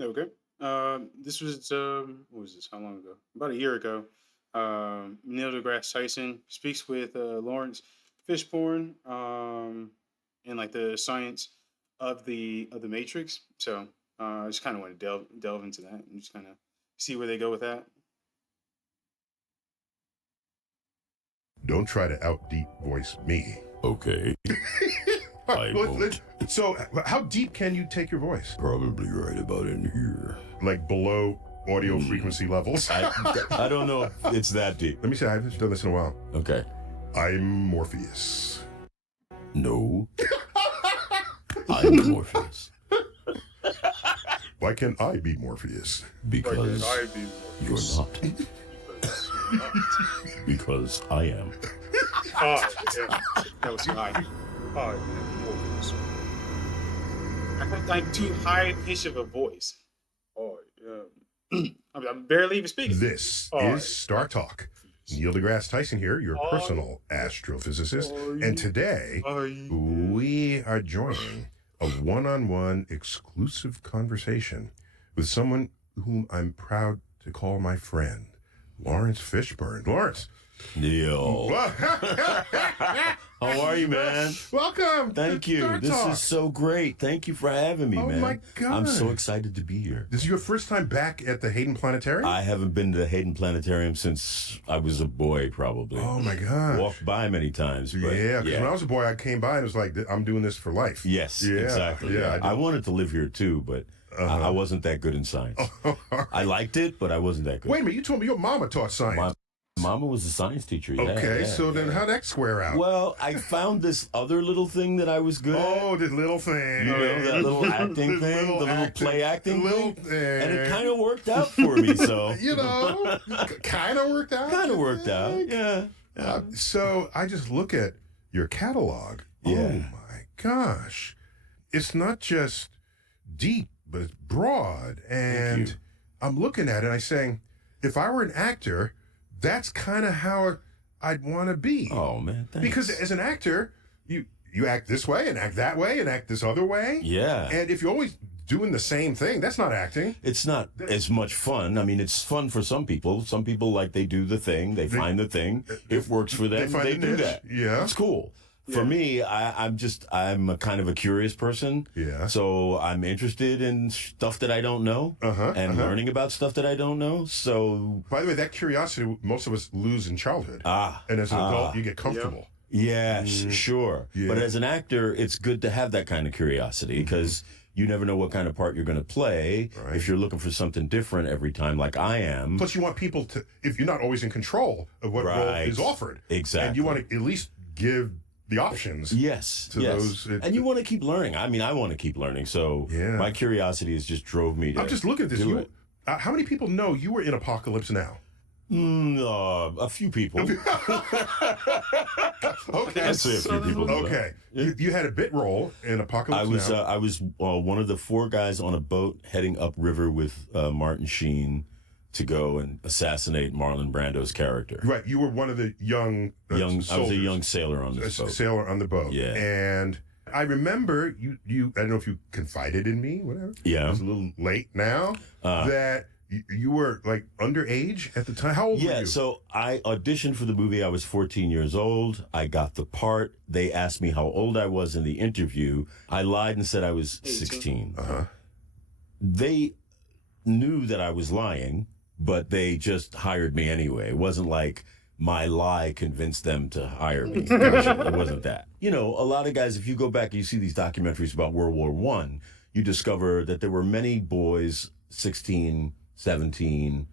Okay. This was what was this? How long ago? About a year ago. Neil deGrasse Tyson speaks with Laurence Fishburne, and like the science of the Matrix. So I just kind of want to delve into that and just kind of see where they go with that. Don't try to out deep voice me. Okay. I won't. So, how deep can you take your voice? Probably right about in here. Like below audio frequency levels? I don't know if it's that deep. Let me say, I haven't done this in a while. Okay. I'm Morpheus. No. I'm Morpheus. Why can't I be Morpheus? Because you're not. Because Because I am. oh, yeah. That was too high. Oh, yeah. Like too high pitch of a voice. Oh, yeah. I'm barely even speaking. This Oh, is Star Talk. Neil deGrasse Tyson here, your personal astrophysicist. And today, we are joining a one-on-one exclusive conversation with someone whom I'm proud to call my friend, Laurence Fishburne. Laurence. Neil. How are you, man? Welcome. Thank to you. Star This Talk. is so great. Thank you for having me, man. Oh my God. I'm so excited to be here. This is your first time back at the Hayden Planetarium? I haven't been to the Hayden Planetarium since I was a boy, probably. Oh my God. Walked by many times. But Yeah, because when I was a boy, I came by and it was like, I'm doing this for life. Yes, Yeah, exactly. yeah, I wanted to live here too, but I wasn't that good in science. I liked it, but I wasn't that good. Wait a minute, you told me your mama taught science. My mama was a science teacher. Yeah, Okay, yeah, so then how'd that square out? Well, I found this other little thing that I was good at. Oh, this little thing. You know, that little acting thing, the little play acting little thing. thing. And it kind of worked out for me, so. You know, kind of worked out. Kind of you worked out, think? yeah. So I just look at your catalog. Oh Yeah. my gosh. It's not just deep, but it's broad. And you. I'm looking at it and I'm saying, if I were an actor, that's kind of how I'd want to be. Oh, man, thanks. Because as an actor, you act this way and act that way and act this other way. Yeah. And if you're always doing the same thing, that's not acting. It's not as much fun. I mean, it's fun for some people. Some people, like, they do the thing. They find the thing. It works for them. find They the do niche. that. Yeah. It's cool. For me, I'm a kind of a curious person. Yeah. So I'm interested in stuff that I don't know and learning about stuff that I don't know. So, By the way, that curiosity most of us lose in childhood. And as an adult, you get comfortable. yes, sure. Yeah. But as an actor, it's good to have that kind of curiosity because you never know what kind of part you're going to play. Right. If you're looking for something different every time, like I am. Plus, you want people to, if you're not always in control of what role Right. is offered. Exactly. And you want to at least give the options. Yes, to yes. those, and you want to keep learning. I mean, I want to keep learning. So Yeah. my curiosity has just drove me to I'm just looking at this. do You, it. how many people know you were in Apocalypse Now? A few people. Okay. I'd say a few people. know that. Okay. You had a bit role in Apocalypse Now. I was one of the 4 guys on a boat heading upriver with Martin Sheen to go and assassinate Marlon Brando's character. Right. You were one of the young I was a soldiers, young sailor on this boat. sailor on the boat. Yeah. And I remember you I don't know if you confided in me, whatever. Yeah. It was a little late now. That you were like underage at the time. How old were Yeah, you? so I auditioned for the movie. I was 14 years old. I got the part. They asked me how old I was in the interview. I lied and said I was 16. They knew that I was lying, but they just hired me anyway. It wasn't like my lie convinced them to hire me. It wasn't that. You know, a lot of guys, if you go back and you see these documentaries about World War I, you discover that there were many boys, 16, 17,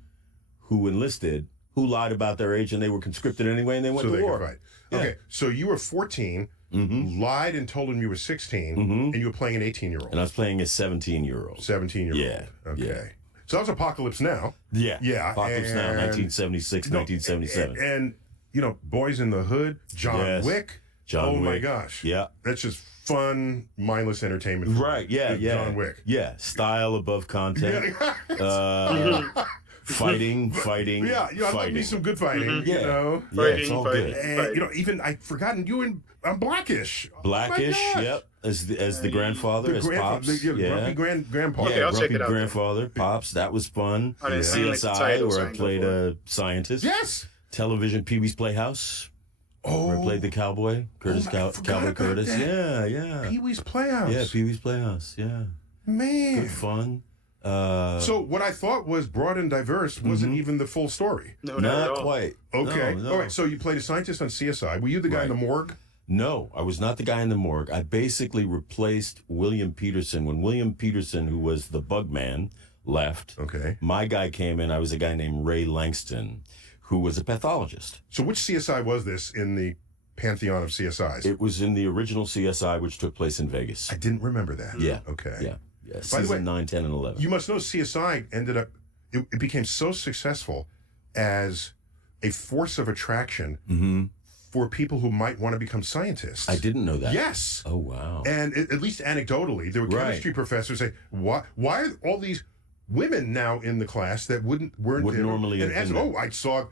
who enlisted, who lied about their age and they were conscripted anyway and they went so to they war. could fight. Yeah. Okay, so you were 14, lied and told them you were 16, and you were playing an 18-year-old. And I was playing a 17-year-old. 17-year-old. Yeah, Okay. yeah. So that was Apocalypse Now. Yeah. Yeah, Apocalypse Now, and- 1976, 1977. And, you know, Boys in the Hood, John Yes. Wick. John oh Wick. my gosh. Yeah. That's just fun, mindless entertainment. Right, yeah, with yeah. John Wick. Yeah, style above content. Fighting, Yeah, I love fighting. me some good fighting, Yeah. you know. Yeah, it's all Fighting. good. And, you know, even I've forgotten you in Blackish. Oh, my Blackish, gosh. yep. as the grandfather, The as Pops. grumpy grandpa. Okay, I'll check grumpy it out then. grandfather, Pops. That was fun. I didn't see, like, the CSI, titles where I saying played before. a scientist. Yes. Television, Pee Wee's Playhouse. Oh, Where I played the cowboy, Curtis, I forgot Cowboy about Curtis. that. Yeah. Pee Wee's Playhouse. Yeah, Pee Wee's Playhouse. Yeah. Man. Good fun. So what I thought was broad and diverse wasn't even the full story. No, not at Not all. quite. Okay. No. All right. So you played a scientist on CSI. Were you the guy in the morgue? No, I was not the guy in the morgue. I basically replaced William Peterson. When William Peterson, who was the bug man, left, Okay. my guy came in. I was a guy named Ray Langston, who was a pathologist. So which CSI was this in the pantheon of CSIs? It was in the original CSI, which took place in Vegas. I didn't remember that. Yeah. Okay. Yeah. By the Season way, 9, 10, and 11. You must know CSI ended up, it became so successful as a force of attraction for people who might want to become scientists. I didn't know that. Yes. Oh, wow. And at least anecdotally, there were chemistry professors say, why are all these women now in the class that weren't normally and have asked, been there. I saw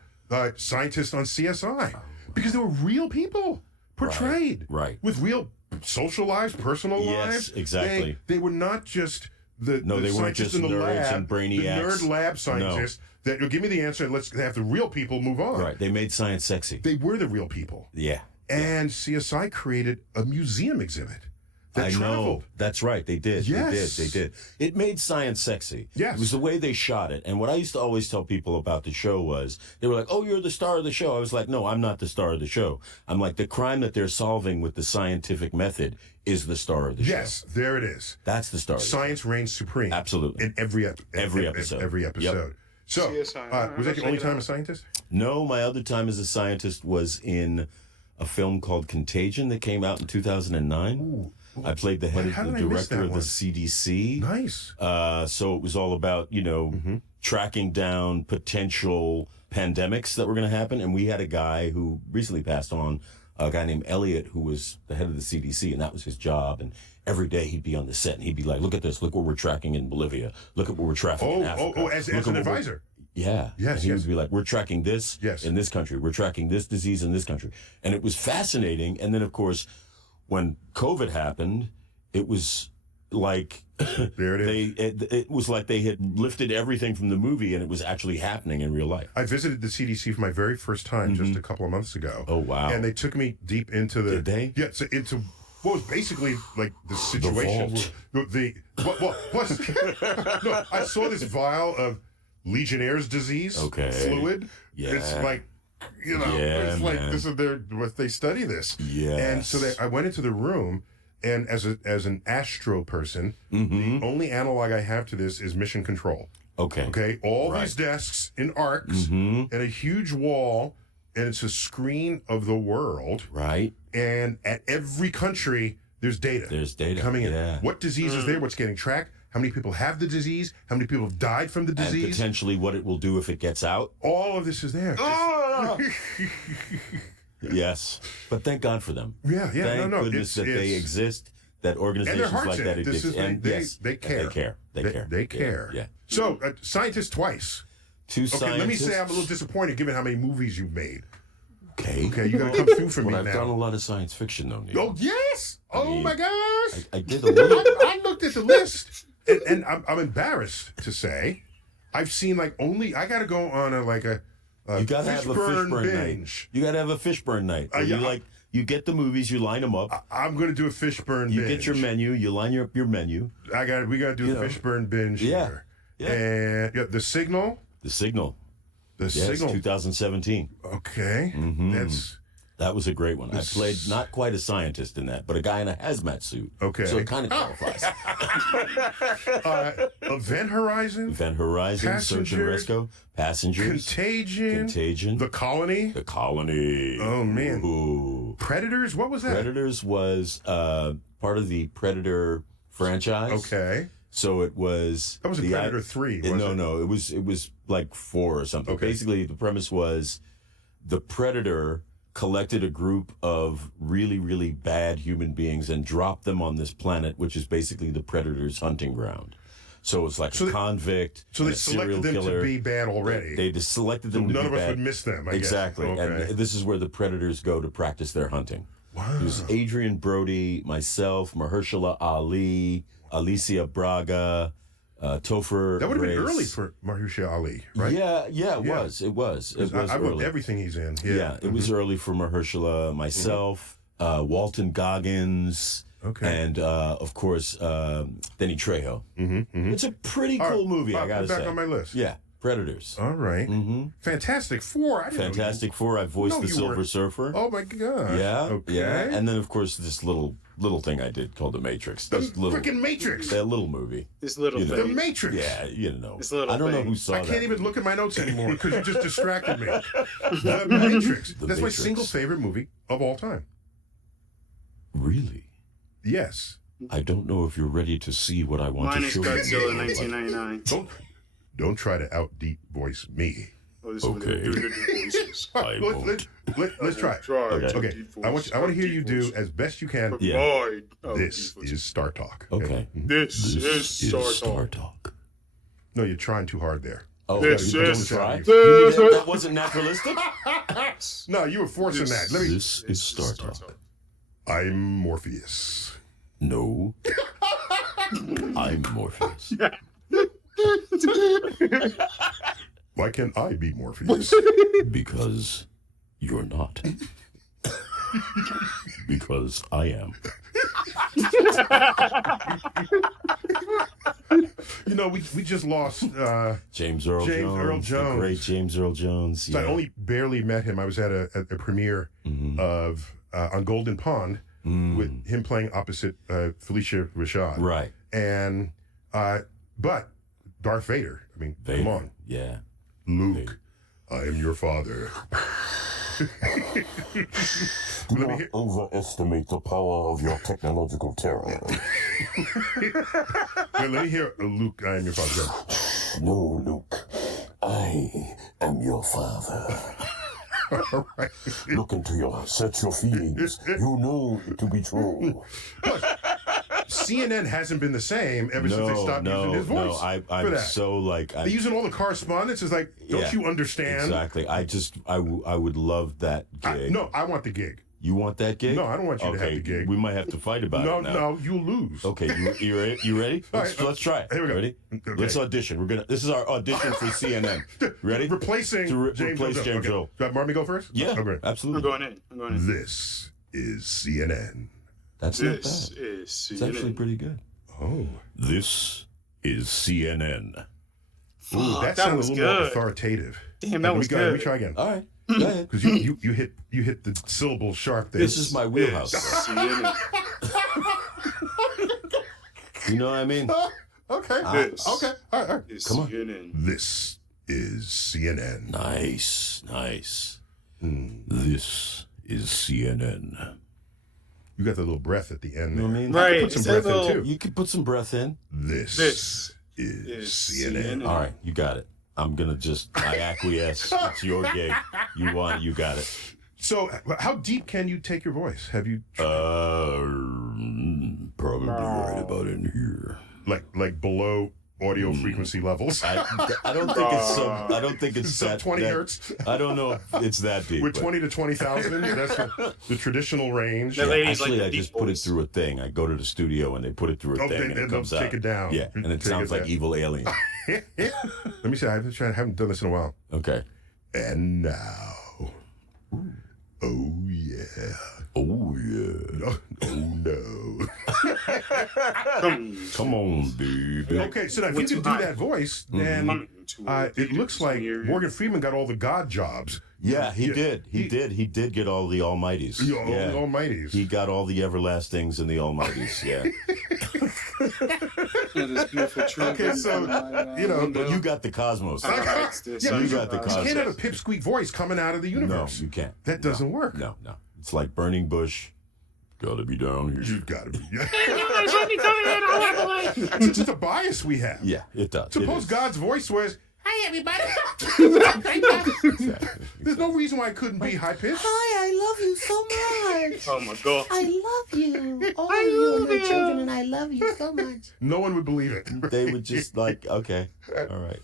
scientists on CSI. Because they were real people portrayed. Right. With real social lives, personal lives. Yes, exactly. They were not just the they weren't scientists just in the nerds lab, and brainiacs. the nerd lab scientists that give me the answer and let's have the real people move on. Right. They made science sexy. They were the real people. Yeah. And CSI created a museum exhibit that I traveled. know. That's right. They did. Yes. They did. It made science sexy. Yes. It was the way they shot it. And what I used to always tell people about the show was, they were like, oh, you're the star of the show. I was like, no, I'm not the star of the show. I'm like, the crime that they're solving with the scientific method is the star of the show. Yes, there it is. That's the star of the show. Science reigns supreme. Absolutely. In every Every episode. Every episode. Yep. So, CSI. was that your only Check it time out. a scientist? No, my other time as a scientist was in a film called Contagion that came out in 2009. I played the head How of the did I miss director that of the one? CDC. Nice. So it was all about, tracking down potential pandemics that were going to happen. And we had a guy who recently passed on, a guy named Elliot, who was the head of the CDC, and that was his job. And every day he'd be on the set and he'd be like, look at this. Look what we're tracking in Bolivia. Look at what we're tracking in Africa. As Look an at what we're-" advisor. Yeah. Yes, And he yes. would be like, we're tracking this Yes. in this country. We're tracking this disease in this country. And it was fascinating. And then, of course, when COVID happened, it was like There it is. it was like they had lifted everything from the movie and it was actually happening in real life. I visited the CDC for my very first time just a couple of months ago. Oh, wow. And they took me deep into the. Did they? Yeah, so into what was basically like the situation. No, I saw this vial of Legionnaire's disease fluid. Yeah. It's like, Yeah, it's like man. this is what they study this. Yes. And so I went into the room, and as an astro person, the only analog I have to this is mission control. Okay. Okay, all these desks in arcs and a huge wall, and it's a screen of the world. Right. And at every country, there's data. There's data coming in. yeah. What disease is there? What's getting tracked? How many people have the disease? How many people have died from the And disease? potentially what it will do if it gets out. All of this is there. Yes. But thank God for them. Yeah. Thank No. goodness that they exist, that organizations hearts like in that it. This exist. is- And they- yes, they care. They care. They care. Yeah. So, scientist twice. Two Okay, scientists. let me say I'm a little disappointed given how many movies you've made. Okay. Okay, you got to come through for me But I've now. done a lot of science fiction, though, Neil. Oh, yes! Oh, mean, my gosh! I did a little. I looked at the list, and I'm embarrassed to say I've seen I got to go on a You gotta have a Fishburne Fishburne binge. night. You gotta have a Fishburne night. Where yeah. you get the movies, you line them up. I'm going to do a Fishburne You binge. get your menu, you line up your menu. We got to do a Fishburne binge Yeah. here. Yeah. And The Signal. The Signal. The Yes, Signal. 2017. Okay. That's That was a great one. I played not quite a scientist in that, but a guy in a hazmat suit. Okay. So it kind of qualifies. Event Horizon. Event Horizon, Search and Passenger. Rescue, Passengers, Contagion. The Colony. The Colony. Oh, man. Ooh. Predators. What was that? Predators was part of the Predator franchise. Okay. So it was. That was a Predator 3, wasn't it? No. It was like 4 or something. Okay. Basically, the premise was the Predator collected a group of really, really bad human beings and dropped them on this planet, which is basically the Predator's hunting ground. So it's like a convict. So they and a serial selected them killer. to be bad already. They just selected them to None be of us bad. would miss them, I guess. Exactly. Okay. And this is where the Predators go to practice their hunting. Wow. It was Adrian Brody, myself, Mahershala Ali, Alicia Braga, Topher. That would have been Grace. early for Mahershala Ali, right? Yeah, it was. It was I love early. everything he's in. Yeah, it was early for Mahershala, myself, Walton Goggins, and of course Danny Trejo. It's a pretty cool movie, I gotta say. Back on my list. Yeah, Predators. All right. Fantastic Four. Fantastic Four. I voiced the Silver Surfer. Oh my God. Yeah, Okay. yeah, and then of course this little thing I did called The Matrix. The This little freaking Matrix. that little movie. This little You know. The thing. Matrix. Yeah, you know. This little I don't know thing. who saw I that. can't even movie. look at my notes anymore because you just distracted me. The Matrix. The That's my Matrix. single favorite movie of all time. Really? Yes. I don't know if you're ready to see what I want Mine to is show Godzilla you. 1999. Don't try to out deep voice me. Oh, this is when they Okay. do the voices. I won't. Let's try it. Okay. Okay. I want to hear you do as best you can. Yeah. This is Star Talk. Okay. This is Star Star Talk. Talk. No, you're trying too hard there. Oh, This you is- don't try? this You mean is- that wasn't naturalistic? No, you were forcing that. Let me. This is Star Talk. I'm Morpheus. No. I'm Morpheus. Why can't I be Morpheus? Because you're not. Because I am. You know, we just lost. James Earl Jones. The great James Earl Jones. So I only barely met him. I was at a premiere of on Golden Pond with him playing opposite Felicia Rashad. Right. And but Darth Vader. I mean, come on, Yeah. Luke. I am your father. Do not overestimate the power of your technological terror. Let me hear Luke. I am your father. Go. No, Luke. I am your father. All right. Look into search your feelings. You know it to be true. CNN hasn't been the same ever since they stopped using his voice. No, for I'm that. so like... They're using all the correspondence. It's like, don't Yeah, you understand? Exactly. I would love that gig. No, I want the gig. You want that gig? No, I don't want you to have the gig. We might have to fight about it now. No, you'll lose. Okay, you ready? You ready? All Let's, right, let's try it. here we go. Ready? Okay. Let's audition. This is our audition for CNN. Ready? Replacing To James replace Earl. James Okay. Earl. Do I want me to go first? Yeah, Okay. I'm absolutely. going in. This is CNN. That's not This bad. is It's actually CNN. pretty good. Oh. This is CNN. Ooh, that that sounded a was little more good. authoritative. Damn, that was Let me good. try again. All right, go ahead. Because you hit the syllable sharp there. This is my wheelhouse. CNN. You know what I mean? Okay. This Okay. All right. is Come on. CNN. This is CNN. Nice. This is CNN. You got the little breath at the end You know there. what I mean? Right. Put some It's a breath in little- too. You could put some breath in. This This is is CNN. CNN. All right, you got it. I'm gonna I acquiesce. It's your gig. You want it, you got it. So, how deep can you take your voice? Have you Probably right about in here. like below audio frequency levels I don't think it's so. I don't think it's Some that 20 that- hertz? I don't know if it's that deep. with but- 20 to 20,000? That's the traditional range. The lady's Actually, like I the just deep put it voice. through a thing. I go to the studio and they put it through a Oh, thing they- and it they'll comes out. take it down. Yeah, and it Take sounds it like down. Evil Alien. Let me see. I haven't done this in a while. Okay. And now, oh yeah, Oh yeah. oh no. Come on, baby. Okay, so now if you Went can too do high. that voice, then it looks like Morgan Freeman got all the God jobs. Yeah, he did. He did get all the Almighties. The Yeah. Almighties. He got all the everlastings and the Almighties. Yeah. This beautiful tree. Okay, so, you know, But you got the cosmos. Yeah, You got the you concept. can't have a pipsqueak voice coming out of the No, universe. you can't. That doesn't work. No. It's like burning bush. Gotta be down here. You gotta be. It's just a bias we have. Yeah, it does. Suppose It is. God's voice was, "Hi everybody." Exactly. There's no reason why it couldn't be high pitched. Hi, I love you so much. Oh my god. I love you. All of you are my children, and I love you so much. No one would believe it. They would just like, okay, all right.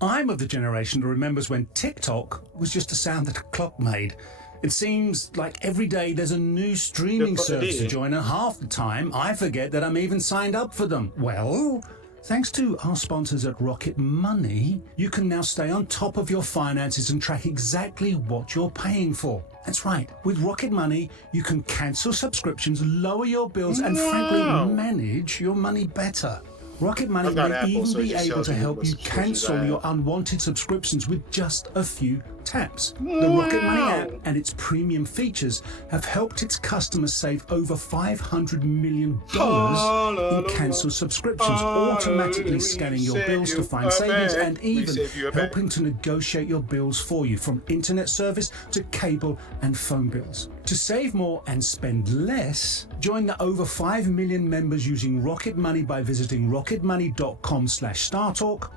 I'm of the generation that remembers when TikTok was just a sound that a clock made. It seems like every day there's a new streaming service to join, and half the time I forget that I'm even signed up for them. Well, thanks to our sponsors at Rocket Money, you can now stay on top of your finances and track exactly what you're paying for. That's right. With Rocket Money, you can cancel subscriptions, lower your bills, and frankly, manage your money better. Rocket Money may even be able to help you cancel your unwanted subscriptions with just a few taps. The Rocket Money app and its premium features have helped its customers save over $500 million in cancelled subscriptions, automatically scanning your bills to find savings and even helping to negotiate your bills for you, from internet service to cable and phone bills. To save more and spend less, join the over 5 million members using Rocket Money by visiting rocketmoney.com/StarTalk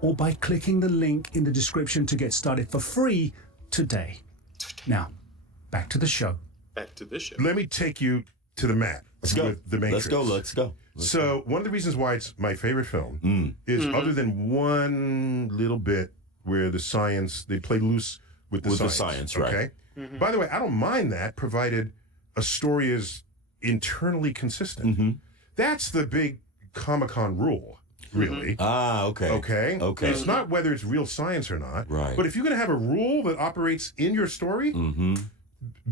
or by clicking the link in the description to get started for free today. Now, back to the show. Let me take you to the map. Let's go. With The Matrix. Let's go. So one of the reasons why it's my favorite film is other than one little bit where the science, they play loose with the science. Right. Okay? By the way, I don't mind that, provided a story is internally consistent. That's the big Comic-Con rule, really. Okay. Okay? It's not whether it's real science or not. Right. But if you're going to have a rule that operates in your story,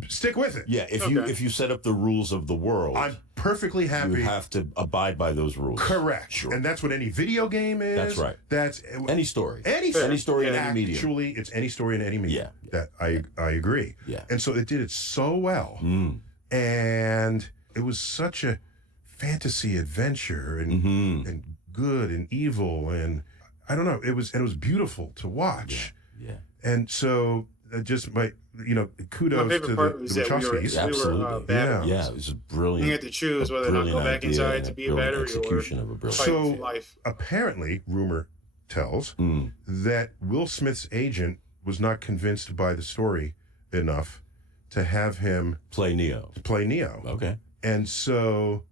stick with it. Yeah, if you set up the rules of the world, I'm perfectly happy. You have to abide by those rules. Correct. Sure. And that's what any video game is. That's right. That's any story. Any story in any medium. Actually, it's any story in any medium. That I agree. Yeah. And so it did it so well. And it was such a fantasy adventure and good and evil, and I don't know, it was beautiful to watch. Yeah. And so just kudos to the Wachowskis. Absolutely. Yeah, it was a brilliant. You had to choose whether or not to go back inside to be a battery execution or of a brilliant. fight So for life. apparently, rumor tells that Will Smith's agent was not convinced by the story enough to have him play Neo. Okay. And so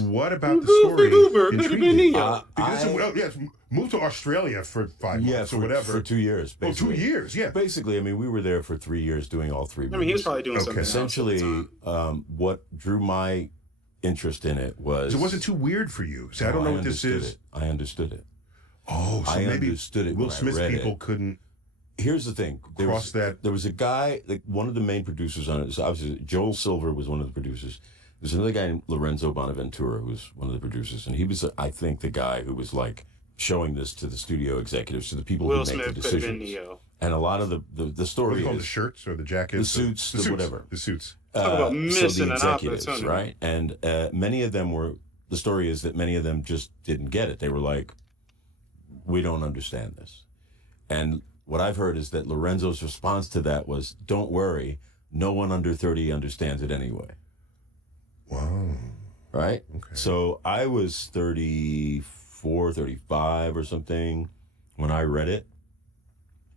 what about the Goober story could have been intrigued you? Neo. Because moved to Australia for 5 months or whatever. For 2 years, basically. 2 years, yeah. Basically, I mean, we were there for 3 years doing all three movies. I mean, he was probably doing something Essentially, else at the time. what drew my interest in it was... So it wasn't too weird for you. See, I don't know what this is. I understood it. Oh, so I maybe understood it Will when I Smith's read people it. couldn't Here's the thing. There was a guy, one of the main producers on it. So obviously, Joel Silver was one of the producers. There's another guy named Lorenzo Bonaventura who was one of the producers. And he was, I think, the guy who was like showing this to the studio executives, to the people who make the decisions. And a lot of the story is... the shirts or the jackets? The suits, whatever. The suits. Talk about missing the an executives, opportunity. right? And many of them were... The story is that many of them just didn't get it. They were like, we don't understand this. And what I've heard is that Lorenzo's response to that was, don't worry, no one under 30 understands it anyway. Wow. Right? Okay. So I was 34, 35 or something when I read it.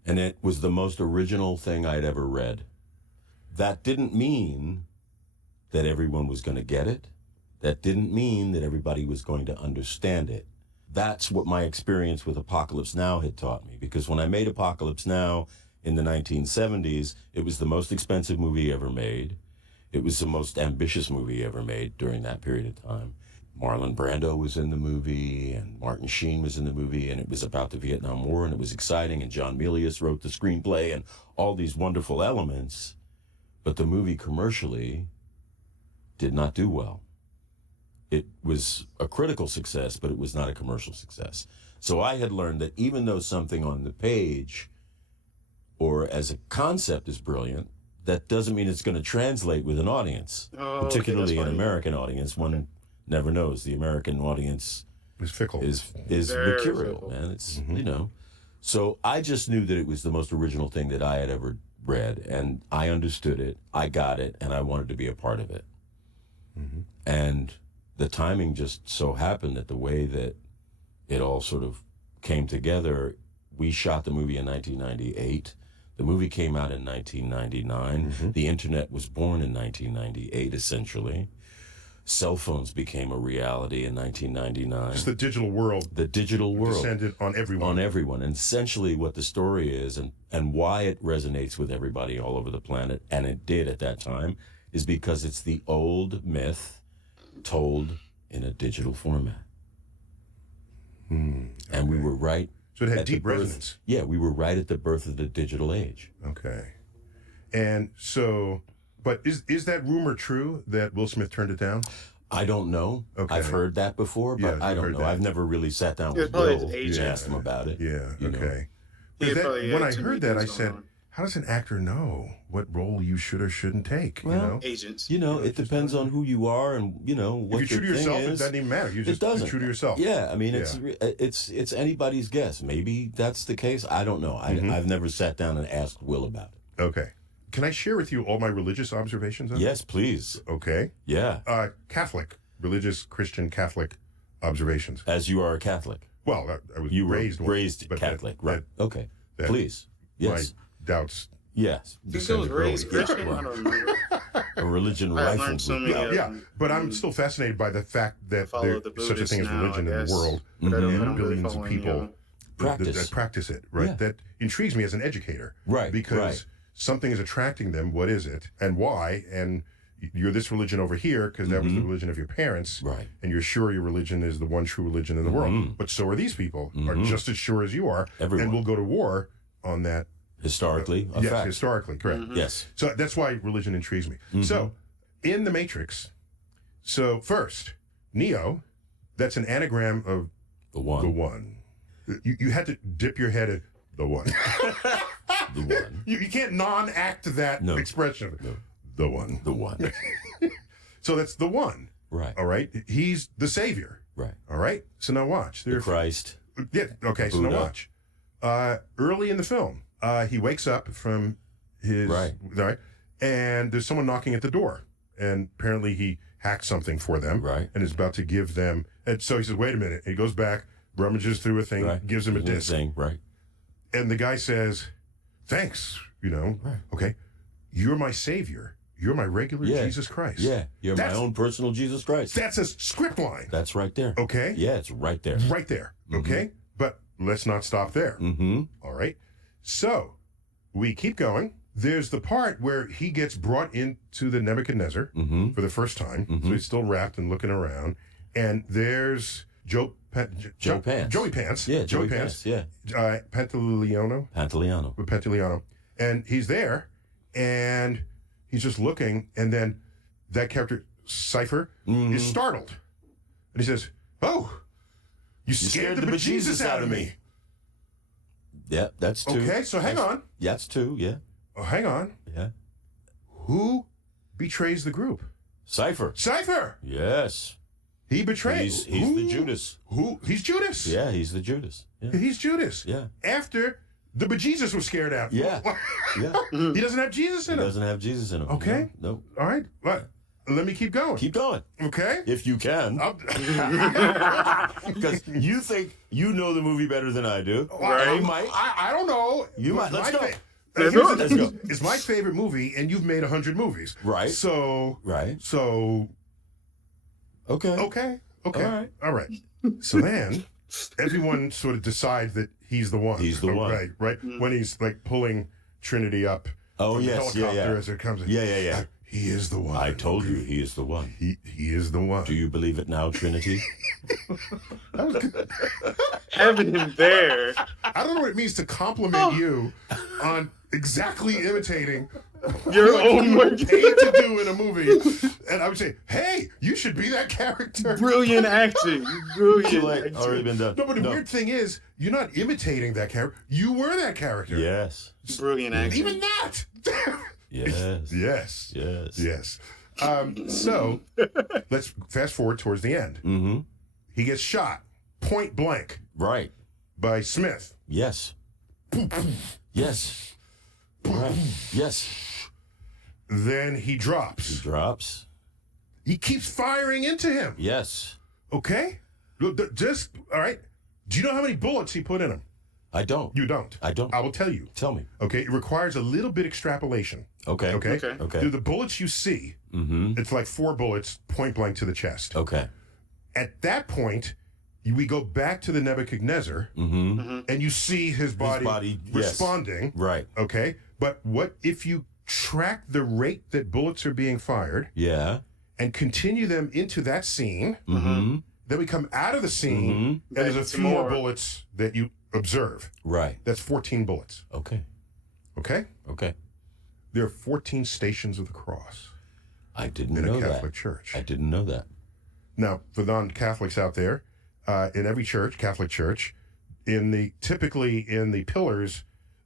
And it was the most original thing I'd ever read. That didn't mean that everyone was going to get it. That didn't mean that everybody was going to understand it. That's what my experience with Apocalypse Now had taught me. Because when I made Apocalypse Now in the 1970s, it was the most expensive movie ever made. It was the most ambitious movie ever made during that period of time. Marlon Brando was in the movie, and Martin Sheen was in the movie, and it was about the Vietnam War, and it was exciting, and John Milius wrote the screenplay, and all these wonderful elements. But the movie commercially did not do well. It was a critical success, but it was not a commercial success. So I had learned that even though something on the page or as a concept is brilliant, that doesn't mean it's going to translate with an audience, particularly an American audience. One never knows. The American audience is fickle. Is mercurial, fickle. Man. It's, you know. So I just knew that it was the most original thing that I had ever read, and I understood it, I got it, and I wanted to be a part of it. And the timing just so happened that the way that it all sort of came together, we shot the movie in 1998. The movie came out in 1999. The internet was born in 1998, essentially. cell phones became a reality in 1999. Just the digital world. The digital world. Descended on everyone. On everyone. And essentially what the story is and why it resonates with everybody all over the planet, and it did at that time, is because it's the old myth told in a digital format. And we were right. So it had deep resonance. Yeah, we were right at the birth of the digital age. Okay. And so, but is that rumor true that Will Smith turned it down? I don't know. Okay. I've heard that before, but I don't know. I've never really sat down with Will and asked him about it. Yeah, okay. When I heard that, I said, how does an actor know what role you should or shouldn't take? Well, agents. It depends on who you are and, what if you're true to yourself, it doesn't even matter. You're just true to yourself. Yeah, I mean, it's anybody's guess. Maybe that's the case. I don't know. I've never sat down and asked Will about it. Okay. Can I share with you all my religious observations on Yes, please. Okay. Yeah. Catholic, religious Christian Catholic observations. As you are a Catholic. Well, I was raised Catholic, right? Okay. Please. Yes. My doubts. Yes. This was raised Christian? I don't remember. A religion I rifle. learned so many. But I'm still fascinated by the fact that there's such a thing as religion in the world, But I don't and really billions of follow people Practice. that practice it, right? Yeah. That intrigues me as an educator, Right, Because right. something is attracting them. What is it, and why? And you're this religion over here because that was the religion of your parents, Right. And you're sure your religion is the one true religion in the world. But so are these people, are just as sure as you are, Everyone. and will go to war on that. Historically, a Yes, fact. historically, correct. Yes. So that's why religion intrigues me. So, in the Matrix, first, Neo, that's an anagram of The one. the one. You had to dip your head at the one. The one. You can't non-act that expression. No. The one. The one. So that's the one. Right. All right. He's the savior. Right. All right. So now watch. The Christ. Yeah. Okay. So now watch. Early in the film, he wakes up from his Right. and there's someone knocking at the door, and apparently he hacked something for them, Right. and is about to give them. And so he says, "Wait a minute." And he goes back, rummages through a thing, Right. gives him a disc, Thing. Right. and the guy says, "Thanks." Right. Okay, you're my savior. You're my regular Jesus Christ. Yeah. You're my That's- own personal Jesus Christ. That's a script line. That's right there. Okay. Yeah, it's right there. Right there. Okay. But let's not stop there. Mm-hmm. All right. So we keep going. There's the part where he gets brought into the Nebuchadnezzar for the first time. So he's still wrapped and looking around. And there's Joey Pants. Yeah, Joey Pants. Yeah. Pantaleono. Pantaleano. And he's there. And he's just looking. And then that character, Cypher, is startled. And he says, "Oh, you scared the bejesus out of me." Yeah, that's two. Okay, so hang on. Yeah, that's two. Yeah. Oh, hang on. Yeah. Who betrays the group? Cypher. Cypher. Yes. He betrays. He's the Judas. Who? He's Judas. Yeah, he's the Judas. Yeah. He's Judas. Yeah. After the bejesus was scared out. Yeah. Yeah. He doesn't have Jesus in He him. doesn't have Jesus in him. Okay. No. All right. What? Let me keep going. Keep going. Okay. If you can. Because you think you know the movie better than I do. Right. You might. I don't know. You might. Let's go. Let's go. It's my favorite movie, and you've made 100 movies. Right. So. Right. So. Okay. Okay. All right. All right. So then, everyone sort of decides that he's the one. He's the one. Right. Right. When he's like pulling Trinity up. Oh, from the yes. helicopter Yeah. as it comes in. Yeah. He is the one. I told you he is the one. He is the one. Do you believe it now, Trinity? That was good. Having him there. I don't know what it means to compliment you on exactly imitating Your own what work. you paid to do in a movie. And I would say, hey, you should be that character. Brilliant acting. Brilliant acting. Already been done. No, but the weird thing is, you're not imitating that character. You were that character. Yes. Brilliant acting. Even that. Yes. Yes. Yes. Yes. So let's fast forward towards the end. Mm-hmm. He gets shot point blank Right. by Smith. Yes. Yes. Right. Yes. Then he drops. Drops. He keeps firing into him. Yes. Okay? Look, just, all right. Do you know how many bullets he put in him? I don't. You don't. I don't. I will tell you. Tell me. Okay, it requires a little bit extrapolation. Okay. Okay. Okay. Do the bullets you see? It's like 4 bullets point blank to the chest. Okay. At that point, we go back to the Nebuchadnezzar, and you see his body responding. Yes. Right. Okay, but what if you track the rate that bullets are being fired? Yeah. And continue them into that scene. Then we come out of the scene, and there's a few more bullets that you observe. Right. That's 14 bullets. Okay. Okay? Okay. There are 14 stations of the cross I didn't in know a Catholic that. church. I didn't know that. Now, for non-Catholics out there, in every church, Catholic church, typically in the pillars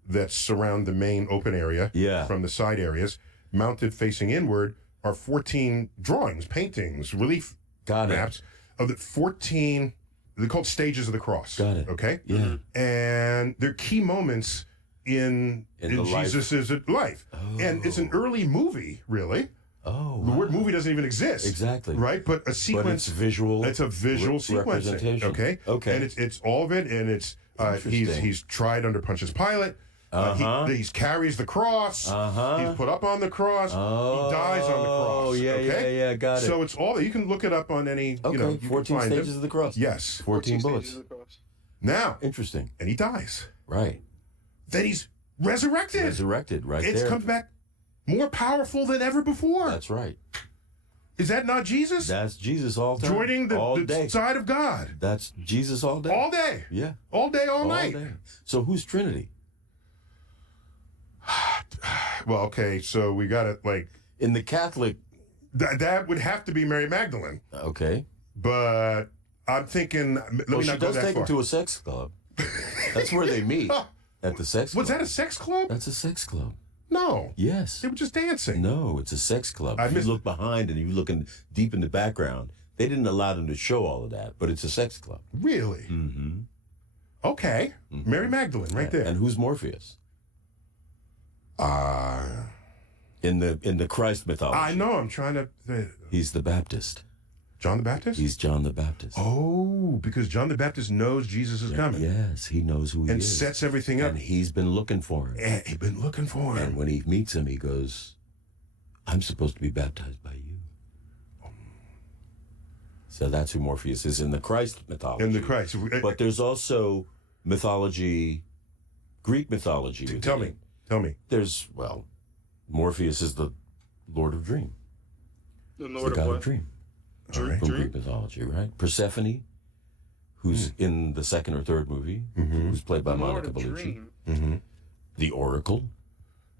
that surround the main open area from the side areas, mounted facing inward, are 14 drawings, paintings, relief maps of the 14, they're called stages of the cross. Got it. Okay? Yeah. And they're key moments in Jesus' life. And it's an early movie, really. Oh, The word movie doesn't even exist. Exactly. Right? But a sequence. But it's visual. It's a visual sequence. Representation. Okay? Okay. And it's all of it, and it's he's tried under Pontius Pilate. He carries the cross. He's put up on the cross. He dies on the cross. Oh, yeah, okay? yeah, got it. So it's all, you can look it up on any, Okay, you know, you 14 can find stages it. of the cross. Yes. 14 bullets. Now, Interesting. and he dies. Right. Then he's resurrected. Resurrected right It there. comes back more powerful than ever before. That's right. Is that not Jesus? That's Jesus all time. Joining the side of God. That's Jesus all day. All day. Yeah. All day, all night. Day. So who's Trinity? Well, okay, so we got it like... In the Catholic... That would have to be Mary Magdalene. Okay. But I'm thinking... Let me she not go does that take far. him to a sex club. That's where they meet. At the sex club. Was that a sex club? That's a sex club. No. Yes. They were just dancing. No, it's a sex club. If you look behind and you're looking deep in the background, they didn't allow them to show all of that, but it's a sex club. Really? Mm-hmm. Okay. Mary Magdalene, right there. And who's Morpheus? In the Christ mythology. I know. I'm trying to... He's the Baptist. John the Baptist? He's John the Baptist. Oh, because John the Baptist knows Jesus is coming. Yes, he knows who he and is. sets everything up. And he's been looking for him. And he's been looking for him. And when he meets him, he goes, I'm supposed to be baptized by you. So that's who Morpheus is in the Christ mythology. In the Christ. But there's also mythology, Greek mythology. Tell me. There's, Morpheus is the Lord of Dream. The He's Lord the of god what? of Dream. Right. From Greek mythology, right? Persephone, who's in the second or third movie, who's played by Lord Monica of Bellucci. Dream. The Oracle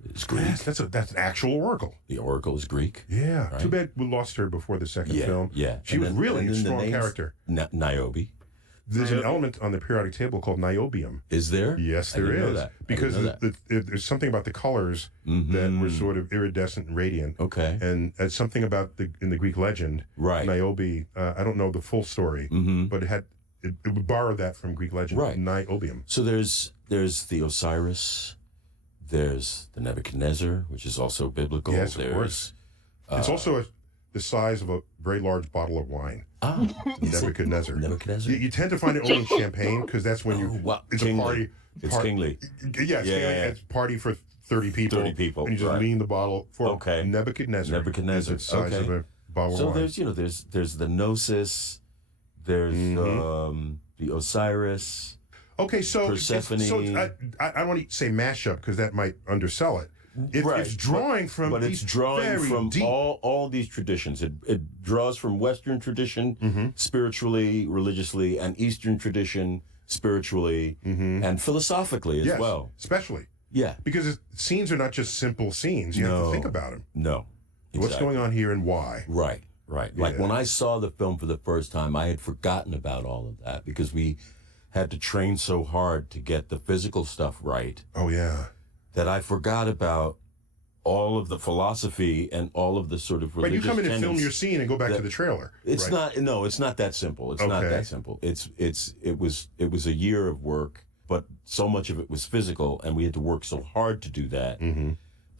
is Greek. Yes, that's an actual oracle. The Oracle is Greek. Yeah. Right. Too bad we lost her before the second film. Yeah. She And was then- really and a then the strong names- character. Niobe. There's an element on the periodic table called niobium. Is there? Yes, I there didn't know is. that. I Because didn't know that. there's something about the colors that were sort of iridescent and radiant. Okay. And something about in the Greek legend, Right. Niobe, I don't know the full story, but it would borrow that from Greek legend, Right. niobium. So there's the Osiris, there's the Nebuchadnezzar, which is also biblical. Yes, of course. It's also the size of a very large bottle of wine. Nebuchadnezzar. Nebuchadnezzar. You tend to find it only in Champagne because that's when it's kingly. a party. It's kingly. Yeah, it's a party for 30 people. 30 people, And you just right. lean the bottle for Okay. Nebuchadnezzar. Nebuchadnezzar, Is the size of a bottle So of wine. there's the Gnosis, there's the Osiris. Okay, so Persephone. I don't want to say mashup because that might undersell it. It's drawing from but it's these drawing very from deep. all these traditions. It draws from Western tradition, spiritually, religiously, and Eastern tradition, spiritually, and philosophically as Yes, well. especially. Yeah. Because scenes are not just simple scenes. You have to think about them. No. What's going on here and why? Right. Like when I saw the film for the first time, I had forgotten about all of that because we had to train so hard to get the physical stuff right. Oh, yeah. That I forgot about all of the philosophy and all of the sort of religious But you come in and film tenets your scene and go back to the trailer. It's right? it's not that simple. It's not that simple. It was a year of work, but so much of it was physical, and we had to work so hard to do that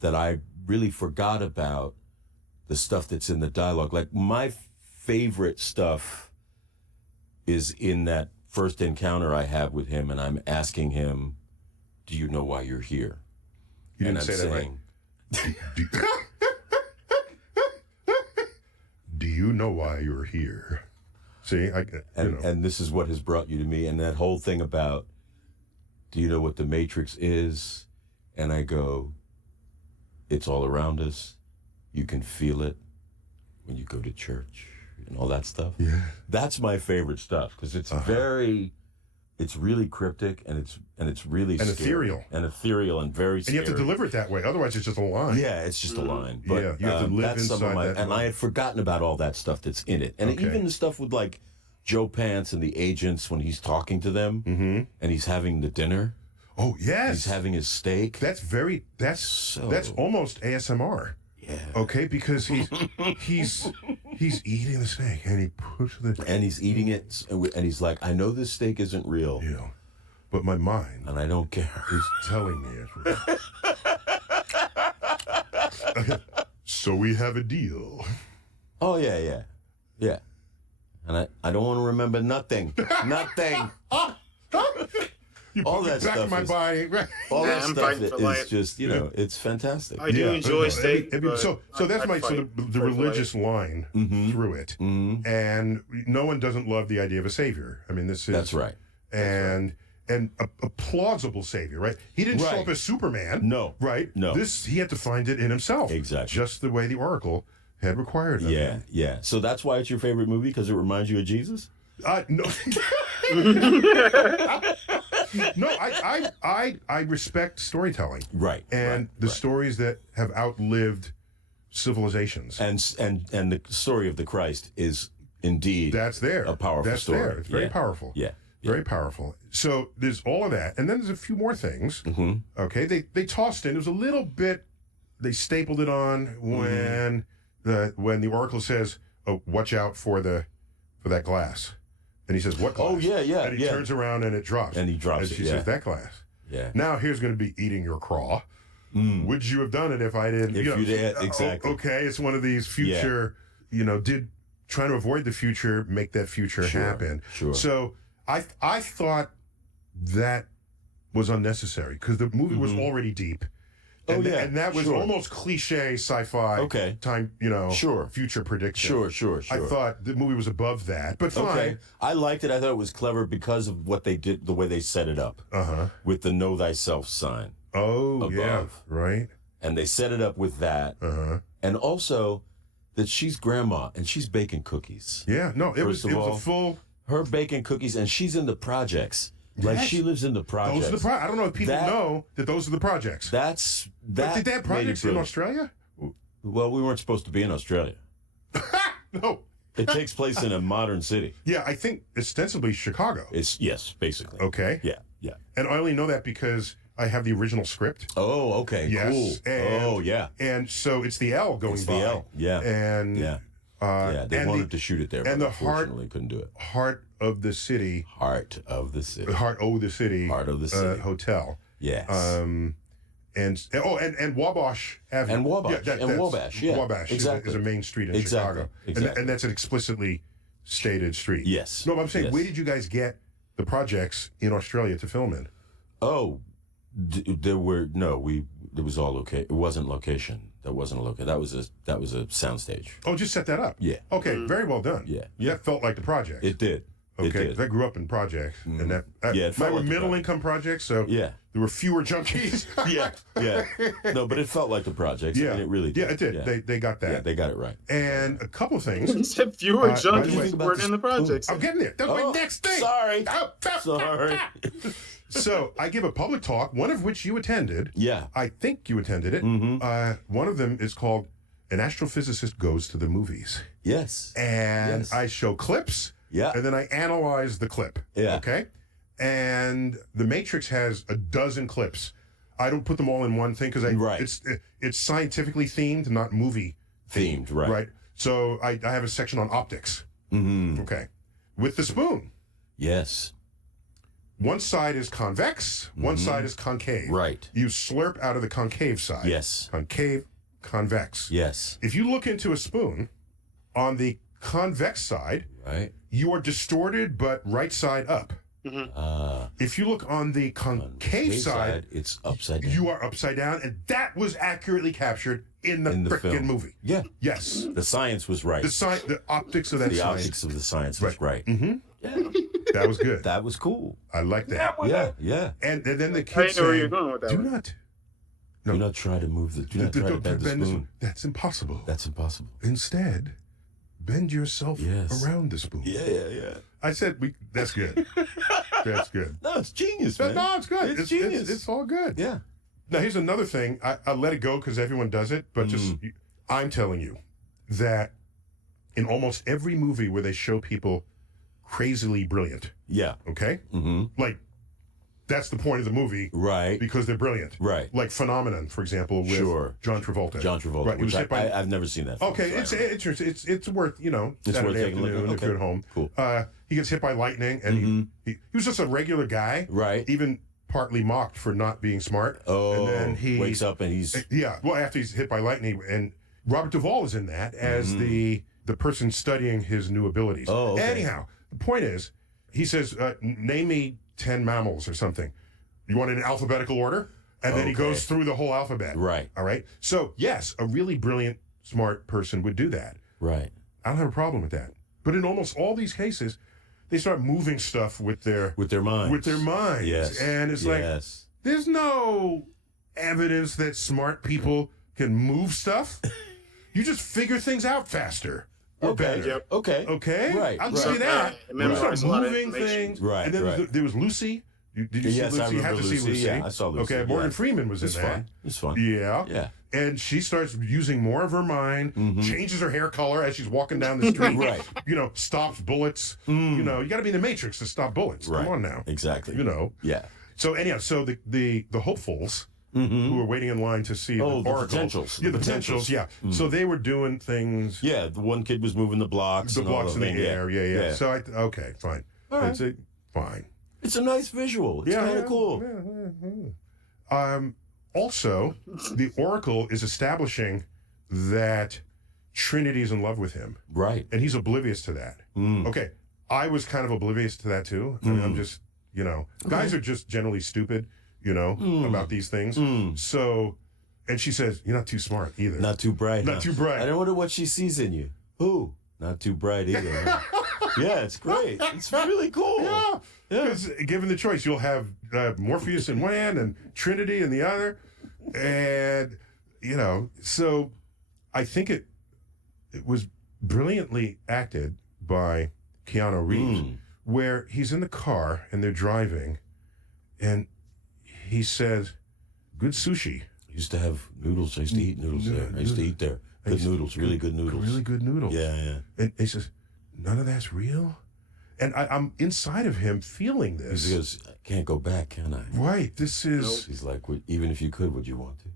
that I really forgot about the stuff that's in the dialogue. Like my favorite stuff is in that first encounter I have with him, and I'm asking him do you know why you're here? You And didn't I'm say that right. saying, Do you know why you're here? See, and this is what has brought you to me. And that whole thing about, do you know what the Matrix is? And I go, it's all around us. You can feel it when you go to church and all that stuff. Yeah. That's my favorite stuff because it's it's really cryptic and it's really And scary. ethereal. And very And scary. you have to deliver it that way. Otherwise, it's just a line. Yeah, it's just a line. But Yeah, you have to live that's some of inside my, that and line. I had forgotten about all that stuff that's in it. And Okay. even the stuff with like Joe Pants and the agents when he's talking to them and he's having the dinner. Oh, yes. He's having his steak. That's almost ASMR. Yeah. Okay, because he's eating the steak and he puts And he's eating it, and he's like, I know this steak isn't real, but my mind and I don't care. is telling me it's real. So we have a deal. Oh, yeah. And I don't want to remember nothing. Nothing. You All put me that back stuff in my is- body. All that I'm stuff fighting for life. is just, it's fantastic. I do enjoy steak. but So that's I'd my fight the for religious life. line through it, and no one doesn't love the idea of a savior. I mean, this is That's right. and a plausible savior, right? He didn't show Right. up as Superman, No. right? No. He had to find it in himself, Exactly. just the way the Oracle had required of him. Yeah. So that's why it's your favorite movie, because it reminds you of Jesus? No. No, I respect storytelling, Right. and the stories that have outlived civilizations. And the story of the Christ is indeed That's there. a powerful That's story. there. It's very Yeah. powerful. Yeah. Very powerful. So there's all of that, and then there's a few more things. Okay, they tossed in. It was a little bit. They stapled it on when the Oracle says, "Oh, watch out for that glass," and he says, "What glass?" Oh, yeah. And he turns around and it drops. And he drops and it, she yeah. says, "That glass." Yeah. Now here's going to be eating your craw. Would you have done it if I didn't? If you did, exactly. Okay, it's one of these future. Trying to avoid the future, make that future happen. Sure. So I thought that was unnecessary because the movie was already deep. And, and that was almost cliche sci-fi time, Sure. future prediction. Sure. I thought the movie was above that, but fine. Okay. I liked it. I thought it was clever because of what they did, the way they set it up with the know thyself sign. Oh, yeah, Above. right. And they set it up with that. And also that she's grandma and she's baking cookies. Yeah, no, it was a full... Her baking cookies, and she's in the projects. Like, Yes. she lives in the projects. Those are the I don't know if people know that those are the projects. But did they have projects in Australia? Well, we weren't supposed to be in Australia. No. It takes place in a modern city. Yeah, I think ostensibly Chicago. Yes, basically. Okay. Yeah. And I only know that because I have the original script. Oh, okay. Yes. Cool. And, yeah. And so it's the L going It's by. the L. Yeah. And They and wanted to shoot it there, but and the unfortunately couldn't do it. Heart of the city. Heart of the city. Heart of the city. Hotel. Yes. And Wabash Avenue. And Wabash. Wabash, yeah. Wabash Exactly. is a main street in Exactly. Chicago. Exactly. And that's an explicitly stated street. Yes. No, but I'm saying, Yes. where did you guys get the projects in Australia to film in? Oh, there was all location. It wasn't location. That wasn't a location. That was a soundstage. Oh, just set that up. Yeah. Okay, very well done. Yeah. That felt like the project. It did. Okay, It did. 'cause I grew up in projects, and that it felt mine were like the middle project. income projects, so Yeah. there were fewer junkies. Yeah. No, but it felt like the projects. Yeah. And it really did. Yeah, it did. Yeah. They got that. Yeah, they got it right. And a couple He things. said fewer by the way- junkies weren't in the projects. I'm getting there. That's my next thing. Sorry. Oh, Sorry. So I give a public talk, one of which you attended. Yeah. I think you attended it. One of them is called "An Astrophysicist Goes to the Movies," Yes. and Yes. I show clips. Yeah. And then I analyze the clip. Yeah. Okay. And The Matrix has a dozen clips. I don't put them all in one thing because it's scientifically themed, not movie Themed, right. Right. So I have a section on optics. Okay. With the spoon. Yes. One side is convex, one side is concave. Right. You slurp out of the concave side. Yes. Concave, convex. Yes. If you look into a spoon, on the convex side, Right. you are distorted but right side up. If you look on the concave side, it's upside down. you are upside down, and that was accurately captured in the frickin' film. movie. Yeah. Yes. The science was right. The optics of that The science. optics of the science was right. Mm-hmm. Yeah. That was good. That was cool. I like that. Yeah. And then the I kid didn't know where said, you're going with that do one. not. Do not try to move the. Do not try to bend the spoon. That's impossible. That's impossible. Instead, bend yourself Yes. around the spoon. Yeah. I said, that's good. That's good. No, it's genius, man. No, it's good. It's genius. It's all good. Yeah. Now, here's another thing. I let it go because everyone does it, but I'm telling you that in almost every movie where they show people crazily brilliant, Yeah. okay? Mm-hmm. Like, that's the point of the movie. Right. Because they're brilliant. Right. Like Phenomenon, for example, with John Travolta. Right. He was hit by... I've never seen that film, Okay, so it's worth, It's Saturday worth taking a look afternoon at. if you're at home. Cool. He gets hit by lightning, and he was just a regular guy. Right. Even partly mocked for not being smart. Oh, and then he wakes up and he's... Yeah, well, after he's hit by lightning, and Robert Duvall is in that as the person studying his new abilities. Oh, okay. Anyhow, the point is, he says, name me 10 mammals or something. You want it in alphabetical order? And then he goes through the whole alphabet. Right. All right? So, yes, a really brilliant, smart person would do that. Right. I don't have a problem with that. But in almost all these cases, they start moving stuff with their minds. With their minds. Yes. And it's like, there's no evidence that smart people can move stuff. You just figure things out faster. Or better. Yep. Okay? Right. I'll say that. You start moving things. Right. And then there was Lucy. Did you see Lucy? I remember You have to see Lucy. Yeah, I saw Lucy. Okay, Morgan Freeman was in that. It's fun. Yeah. Yeah. And she starts using more of her mind, changes her hair color as she's walking down the street. Right. Stops bullets. You got to be in the Matrix to stop bullets. Right. Come on now. Exactly. Yeah. So anyhow, so the hopefuls who were waiting in line to see the oracle. Potentials. Yeah, the potentials. Yeah. So they were doing things. Yeah, the one kid was moving the blocks. The and all blocks in the air. Yeah. So okay, fine. All right. Fine. It's a nice visual. It's kind of cool. Also, the Oracle is establishing that Trinity's in love with him. Right. And he's oblivious to that. Okay. I was kind of oblivious to that too. I mean, I'm just, guys are just generally stupid, about these things. So, and she says, you're not too smart either. Not too bright. Not too bright. I don't wonder what she sees in you. Who? Not too bright either. Yeah, it's great. It's really cool. Yeah. Because given the choice, you'll have Morpheus in one hand and Trinity in the other. And, so I think it was brilliantly acted by Keanu Reeves, where he's in the car and they're driving and he says, good sushi. I used to have noodles. I used to eat noodles there. I used to eat there. Good noodles, really good noodles. Really good noodles. Yeah. And he says, none of that's real? And I'm inside of him feeling this. He goes, I can't go back, can I? Right. This is... He's like, even if you could, would you want to?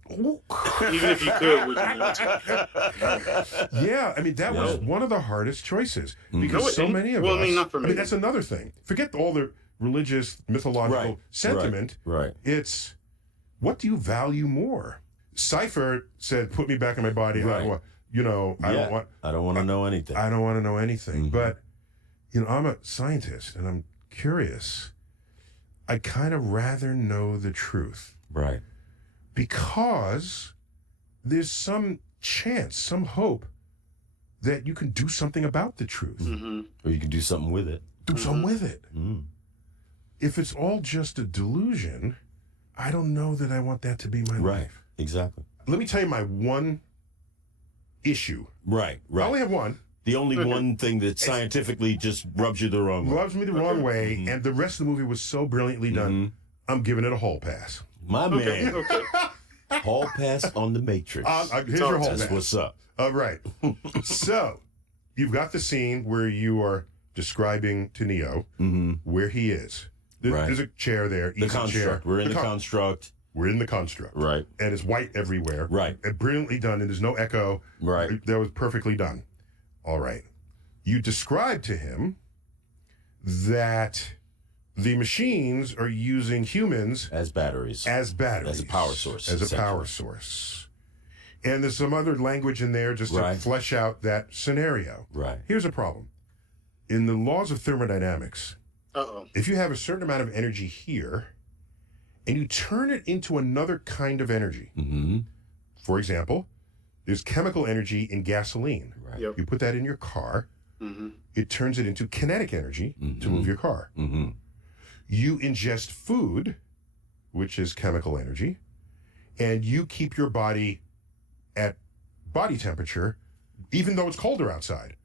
Even if you could, would you want to? Yeah, I mean, that was one of the hardest choices. Because so many of us... Well, I mean, not for me. that's another thing. Forget all the religious, mythological sentiment. Right. It's, what do you value more? Cypher said, put me back in my body. Right. I don't want to know anything. I don't want to know anything. But, I'm a scientist and I'm curious. I kind of rather know the truth. Right. Because there's some chance, some hope that you can do something about the truth. Or you can do something with it. Do something with it. If it's all just a delusion, I don't know that I want that to be my life. Exactly. Let me tell you my one issue. Right. I only have one. The only one thing that scientifically just rubs you the wrong way. Rubs me the wrong way, and the rest of the movie was so brilliantly done, I'm giving it a hall pass. My man. Hall pass on the Matrix. Here's your hall pass. That's what's up. All right. So, you've got the scene where you are describing to Neo where he is. There's a chair there. The construct. Chair. We're in the construct. We're in the construct. Right. And it's white everywhere. Right. And brilliantly done, and there's no echo. Right. That was perfectly done. All right. You describe to him that the machines are using humans as batteries. As a power source. As a power source. And there's some other language in there just to flesh out that scenario. Right. Here's a problem. In the laws of thermodynamics, Uh-oh. If you have a certain amount of energy here, and you turn it into another kind of energy, for example, there's chemical energy in gasoline. Right. Yep. You put that in your car, it turns it into kinetic energy to move your car. You ingest food, which is chemical energy, and you keep your body at body temperature, even though it's colder outside.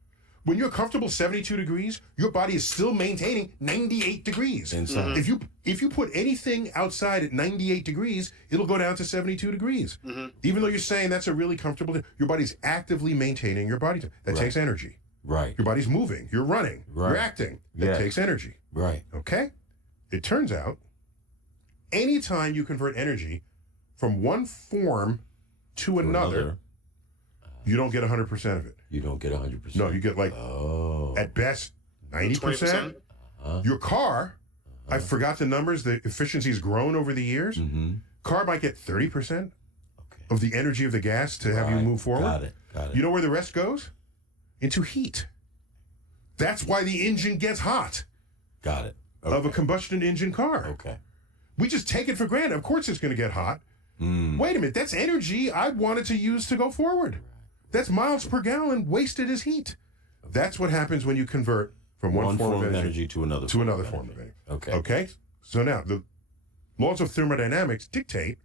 When you're comfortable 72 degrees, your body is still maintaining 98 degrees. Inside. If you put anything outside at 98 degrees, it'll go down to 72 degrees. Even though you're saying that's a really comfortable, your body's actively maintaining your body. That takes energy. Right. Your body's moving. You're running. You're acting. That takes energy. Right. Okay? It turns out, anytime you convert energy from one form to another, you don't get 100% of it. You don't get 100%. No, you get like, at best, 90%. Your car, I forgot the numbers, the efficiency's grown over the years. Car might get 30% of the energy of the gas to have you move forward. Got it. You know where the rest goes? Into heat. That's why the engine gets hot. Got it. Of a combustion engine car. Okay. We just take it for granted. Of course it's going to get hot. Wait a minute, that's energy I wanted to use to go forward. That's miles per gallon wasted as heat. That's what happens when you convert from one form of energy to another form of energy. Okay. Okay? So now, the laws of thermodynamics dictate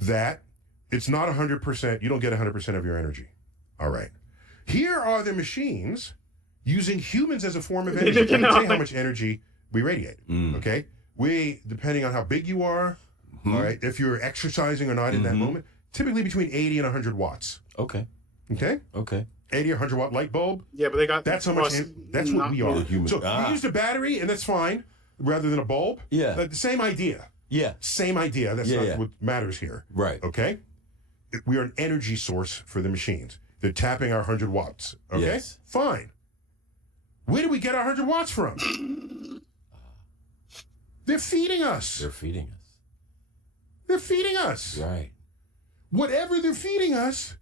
that it's not 100%, you don't get 100% of your energy. All right. Here are the machines using humans as a form of energy. I can tell you how much energy we radiate. Okay? We, depending on how big you are, all right, if you're exercising or not in that moment, typically between 80 and 100 watts. Okay. Okay? Okay. 80 or 100 watt light bulb. Yeah, but they got That's how much. That's what we are. So Ah. you use the battery, and that's fine, rather than a bulb. Yeah. The same idea. Yeah. Same idea. That's not what matters here. Right. Okay? We are an energy source for the machines. They're tapping our 100 watts. Okay? Yes. Fine. Where do we get our 100 watts from? They're feeding us. They're feeding us. They're feeding us. Right. Whatever they're feeding us,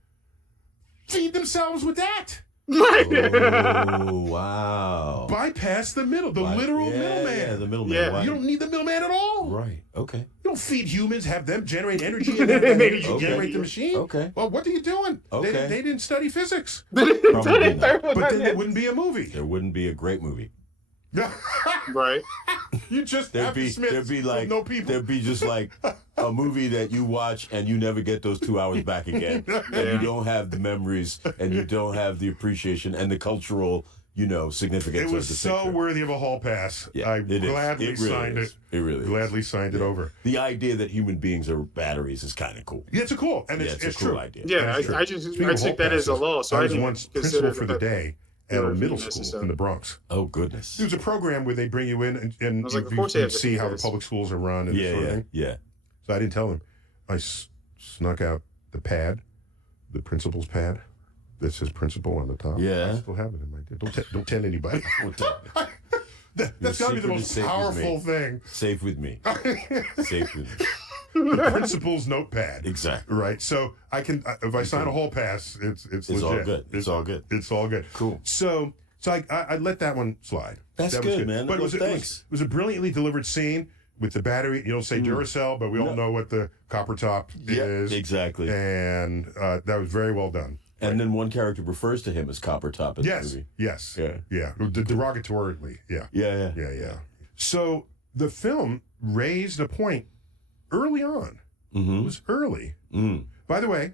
feed themselves with that. Oh, wow. Bypass the literal middleman. Yeah, the middleman. Yeah. Why- You don't need the middleman at all. Right. Okay. You don't feed humans, have them generate energy, and then that energy Okay. generate the machine. Okay. Well, what are you doing? Okay. They didn't study physics. Probably not. But then it wouldn't be a movie. There wouldn't be a great movie. right. You just There'd have be no people. there'd be just like a movie that you watch and you never get those 2 hours back again, and you don't have the memories and you don't have the appreciation and the cultural, significance. It was of the so picture. worthy of a hall pass. Yeah, I it is. gladly It really signed is. it. It really is. Gladly signed it over. The idea that human beings are batteries is kind of cool. Yeah, it's a cool, and Yeah, it's a cool true. idea. Yeah, That's true. I Speaking of took hall that as a passes, law, so I I was didn't once consider principal for the day at a middle school in the Bronx. Oh goodness. There was a program where they bring you in and was like, you, of course they you have to see do how the this. public schools are run and that sort of thing. Yeah. So I didn't tell them. I snuck out the pad, the principal's pad that says principal on the top. Yeah. I still have it in my. Don't tell anybody. That's Your got to be the secret is most safe with powerful me. thing. Safe with me. Safe with me. The principal's notepad. Exactly. Right. So I can if I sign a hall pass, it's legit. all good. It's all good. It's all good. Cool. So I let that one slide. That's That was good, man. But Look, thanks. it was a brilliantly delivered scene with the battery. You don't say Duracell, but we all know what the copper top is. Exactly. And that was very well done. And then one character refers to him as Copper Top in the movie. Yes. Yeah. Derogatorily. Yeah. Yeah. So the film raised a point early on. Mm-hmm. It was early. By the way,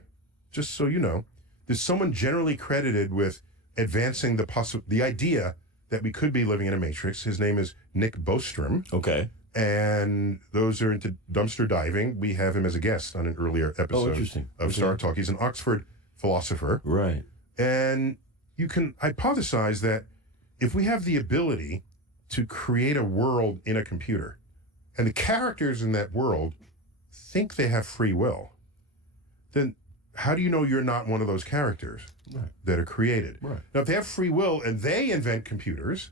just so you know, there's someone generally credited with advancing the idea that we could be living in a matrix. His name is Nick Bostrom. Okay. And those are into dumpster diving. We have him as a guest on an earlier episode of Star Talk. He's an Oxford philosopher. Right. And you can hypothesize that if we have the ability to create a world in a computer, and the characters in that world think they have free will, then how do you know you're not one of those characters that are created? Right. Now, if they have free will and they invent computers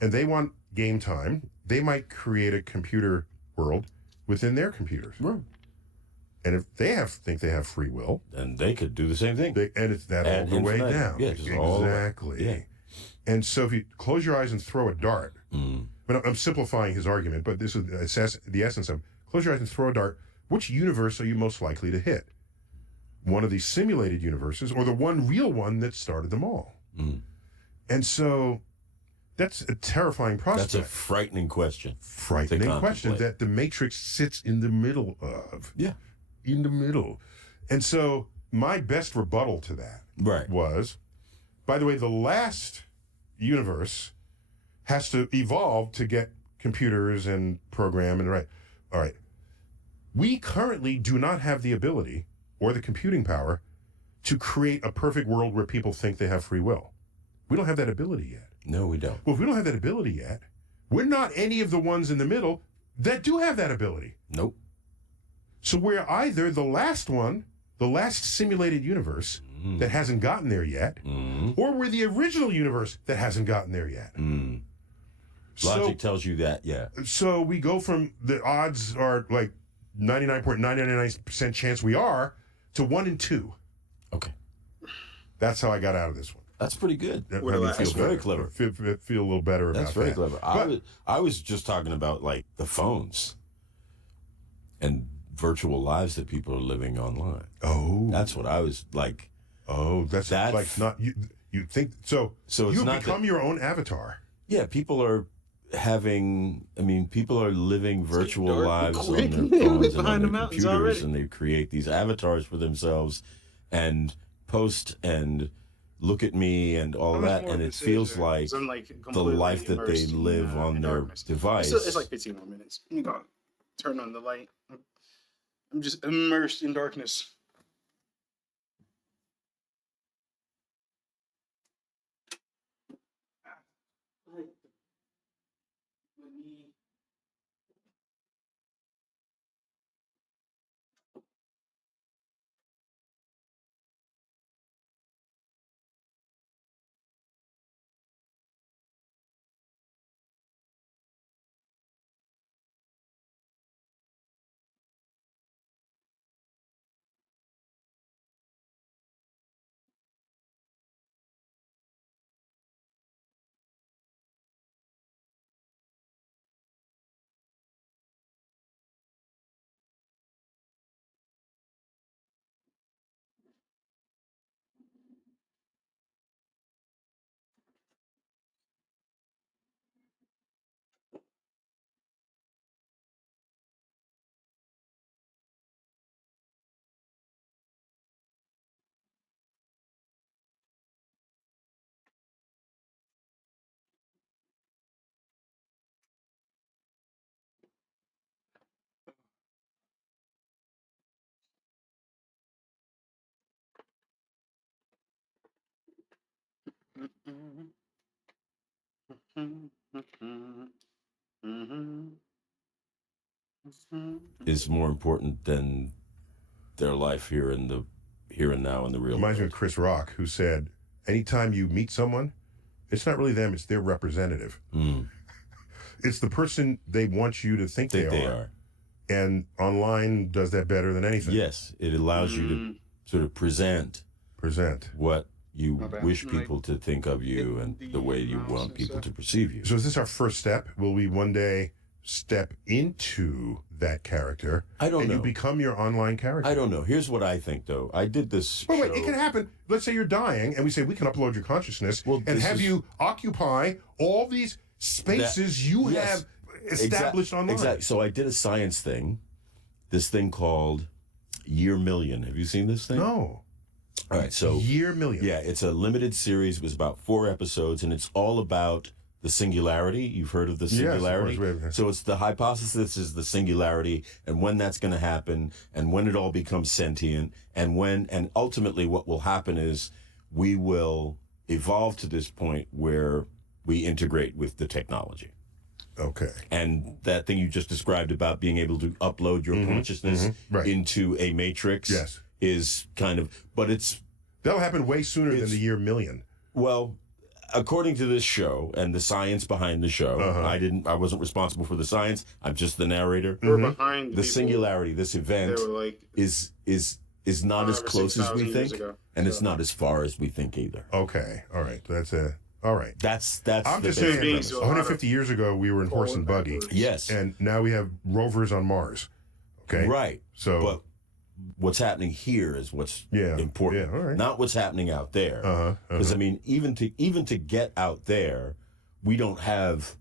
and they want game time, they might create a computer world within their computers. Right. And if they think they have free will, And they could do the same thing. and it's that all Ad the way infinitum. down. Yeah, just all the way. Exactly. Yeah. And so if you close your eyes and throw a dart, But I'm simplifying his argument, but this is the essence of close your eyes and throw a dart. Which universe are you most likely to hit? One of these simulated universes or the one real one that started them all? And so that's a terrifying prospect. That's a frightening question. Frightening question that the Matrix sits in the middle of. Yeah. In the middle. And so my best rebuttal to that was, by the way, the last universe has to evolve to get computers and program and all right. We currently do not have the ability or the computing power to create a perfect world where people think they have free will. We don't have that ability yet. No, we don't. Well, if we don't have that ability yet, we're not any of the ones in the middle that do have that ability. Nope. So we're either the last one, the last simulated universe that hasn't gotten there yet, or we're the original universe that hasn't gotten there yet. Logic tells you that, yeah. So we go from the odds are like 99.999% chance we are to 1 in 2. Okay. That's how I got out of this one. That's pretty good. Feel very clever. Feel a little better about that. That's very clever. I was just talking about like the phones and virtual lives that people are living online. Oh. That's what I was like. Oh, that's like not you think so it's you not become your own avatar. Yeah, people are living virtual lives on their phones and on their computers, and they create these avatars for themselves and post and look at me and all that, and it feels like the life that they live on their device. It's like 15 more minutes. You go turn on the light. I'm just immersed in darkness. Is more important than their life here and now in the real Reminds me world. of Chris Rock, who said, anytime you meet someone, it's not really them, it's their representative. It's the person they want you to think they are. And online does that better than anything. Yes, it allows you to sort of present what you wish people to think of you and the way you want people to perceive you. So is this our first step? Will we one day step into that character? I don't know. And you become your online character? I don't know. Here's what I think, though. I did this Wait, show. it can happen. Let's say you're dying, and we say we can upload your consciousness and have you occupy all these spaces have established online. Exactly. So I did a science thing, this thing called Year Million. Have you seen this thing? No. All right, so Year Million. Yeah, it's a limited series. It was about 4 episodes, and it's all about the singularity. You've heard of the singularity? Yes, of course. So it's the hypothesis is the singularity, and when that's going to happen, and when it all becomes sentient, and ultimately what will happen is we will evolve to this point where we integrate with the technology. Okay. And that thing you just described about being able to upload your consciousness into a matrix is kind of, but that'll happen way sooner than the year million. Well, according to this show and the science behind the show, I wasn't responsible for the science. I'm just the narrator. Behind the singularity, this event is not as close as we think, and it's not as far as we think either. Okay, all right. That's a All right. That's I'm the just basic saying, beings premise. do a lot of 150 years ago, we were in horse and buggy. Yes. And now we have rovers on Mars. Okay? Right. So, But what's happening here is what's important. Yeah, all right. Not what's happening out there. Uh-huh. Because I mean, even to get out there, we don't have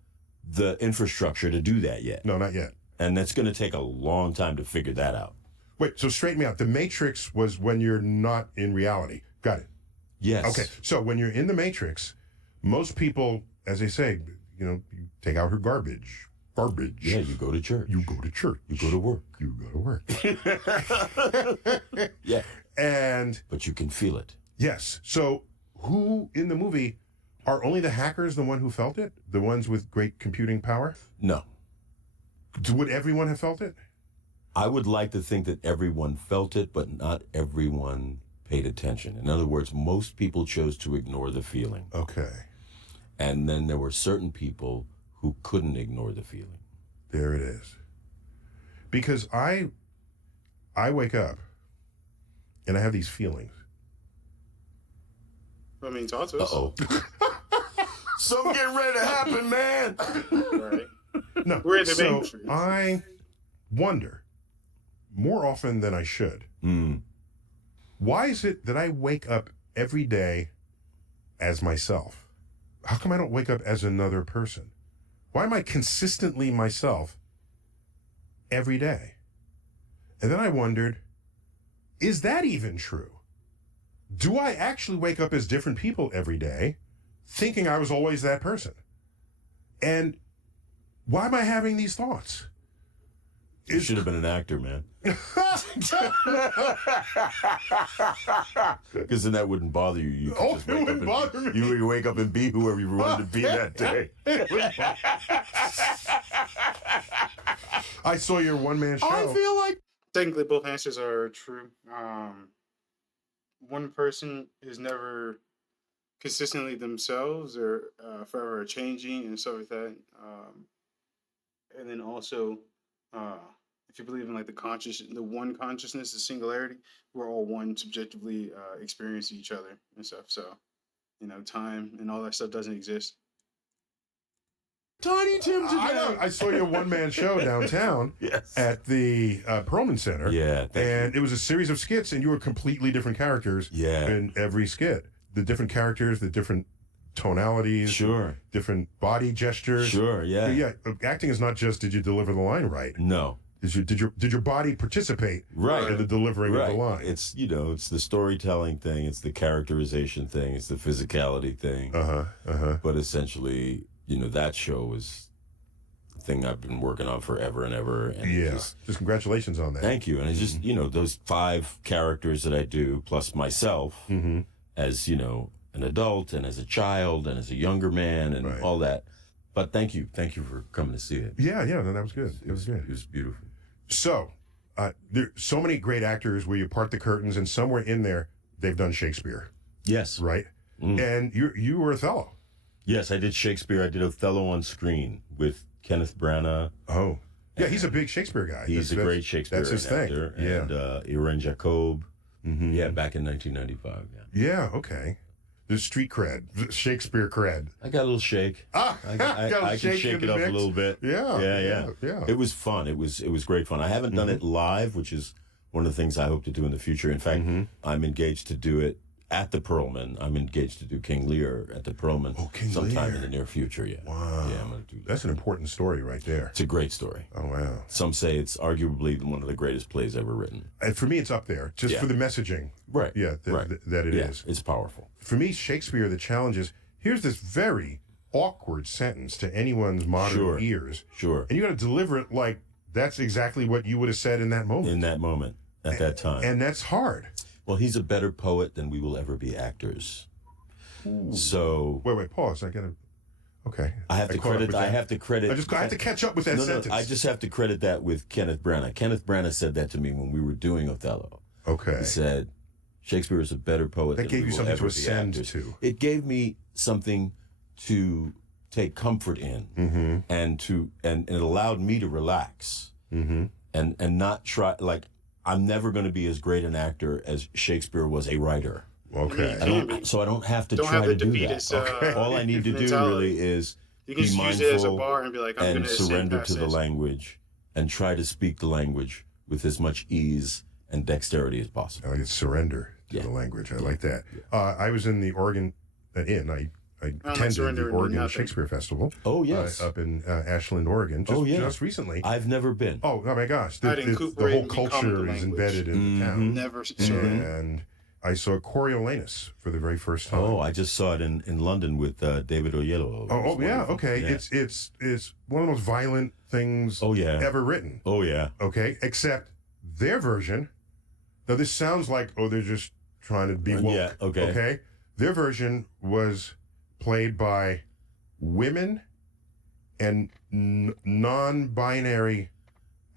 the infrastructure to do that yet. No, not yet. And that's going to take a long time to figure that out. Wait, so straighten me out. The Matrix was when you're not in reality. Got it. Yes. Okay, so when you're in the Matrix, most people, as they say, you take out her garbage. Garbage. Yeah, you go to church. You go to church. You go to work. You go to work. Yeah. And But you can feel it. yes, so who in the movie are only the hackers the one who felt it? The ones with great computing power? No. Would everyone have felt it? I would like to think that everyone felt it, but not everyone paid attention. In other words, most people chose to ignore the feeling. Okay, And then there were certain people who couldn't ignore the feeling. there it is. Because I wake up and I have these feelings. I mean, talk to us. Uh-oh. Something getting ready to happen, man. Right. No, We're in the so Matrix. I wonder more often than I should. Why is it that I wake up every day as myself? How come I don't wake up as another person? Why am I consistently myself every day? And then I wondered, is that even true? Do I actually wake up as different people every day, thinking I was always that person? And why am I having these thoughts? You should have been an actor, man. Because then that wouldn't bother you. You could just it wake wouldn't up bother me. You would wake up and be whoever you wanted to be that day. I saw your one-man show. I feel like Technically, both answers are true. One person is never consistently themselves or forever changing and stuff like that. And then also, if you believe in like the one consciousness, the singularity, we're all one subjectively experiencing each other and stuff. So, time and all that stuff doesn't exist. Tiny Tim today. I know. I saw your one-man show downtown Yes. at the Perlman Center. Yeah. And it was a series of skits, and you were completely different characters Yeah. in every skit. The different characters, the different tonalities, Sure. different body gestures. Sure. Yeah. Yeah, acting is not just did you deliver the line right. No. Did your body participate Right. in the delivering of the line? It's it's the storytelling thing, it's the characterization thing, it's the physicality thing. But essentially, that show was the thing I've been working on forever and ever. And Yeah. Just congratulations on that. Thank you. And it's just, those 5 characters that I do, plus myself as, an adult and as a child and as a younger man and all that. But thank you. Thank you for coming to see it. Yeah, no, that was good. It was good. It was beautiful. So, there so many great actors where you part the curtains, and somewhere in there, they've done Shakespeare, Yes. right? And you were Othello. Yes, I did Shakespeare. I did Othello on screen with Kenneth Branagh. Oh. Yeah, he's a big Shakespeare guy. He's a great Shakespeare That's his thing. actor. Yeah. And Irene Jacob. Yeah, back in 1995. Yeah. Yeah, okay. The street cred, Shakespeare cred. I got a little shake. Ah, I got a can shake shake in it the up mix. a little bit. Yeah. It was fun. It was great fun. I haven't done it live, which is one of the things I hope to do in the future. In fact, I'm engaged to do it at the Perlman. I'm engaged to do King Lear at the Perlman sometime in the near future. Yeah. Wow. Yeah, I'm going to do that. That's an important story right there. It's a great story. Oh, wow. Some say it's arguably one of the greatest plays ever written. And for me, it's up there, just for the messaging. Right. Yeah, that it is. It's powerful. For me, Shakespeare, the challenge is, here's this very awkward sentence to anyone's modern ears. Sure. And you got to deliver it like that's exactly what you would have said in that moment. In that moment, at that time. And that's hard. Well, he's a better poet than we will ever be actors. So Wait, pause. I gotta. Okay. I have to credit. I have to credit. I have to catch up with that sentence. I just have to credit that with Kenneth Branagh. Kenneth Branagh said that to me when we were doing Othello. Okay. He said, "Shakespeare is a better poet." That than gave we you will something ever to be ascend actors." to. It gave me something to take comfort in, and it allowed me to relax, and not try. Like, I'm never going to be as great an actor as Shakespeare was a writer. Okay. I mean, So I don't have to don't try have the to do that. defeatist. All I need to do mentality. really is You can be just use it as a mindful bar and be like, I'm going and to surrender to the language and try to speak the language with as much ease and dexterity as possible. I like it, surrender to the language. I like that. I was in the Oregon Inn. I attended the Oregon Shakespeare Festival. Oh, yes. Up in Ashland, Oregon, just recently. I've never been. Oh my gosh. The whole culture is embedded in the town. Never. And I saw Coriolanus for the very first time. Oh, I just saw it in London with David Oyelowo. Oh yeah, okay. Yeah. It's one of the most violent things ever written. Oh yeah. Okay, except their version. Now this sounds like they're just trying to be woke. Yeah, okay. Okay. Their version was played by women and non-binary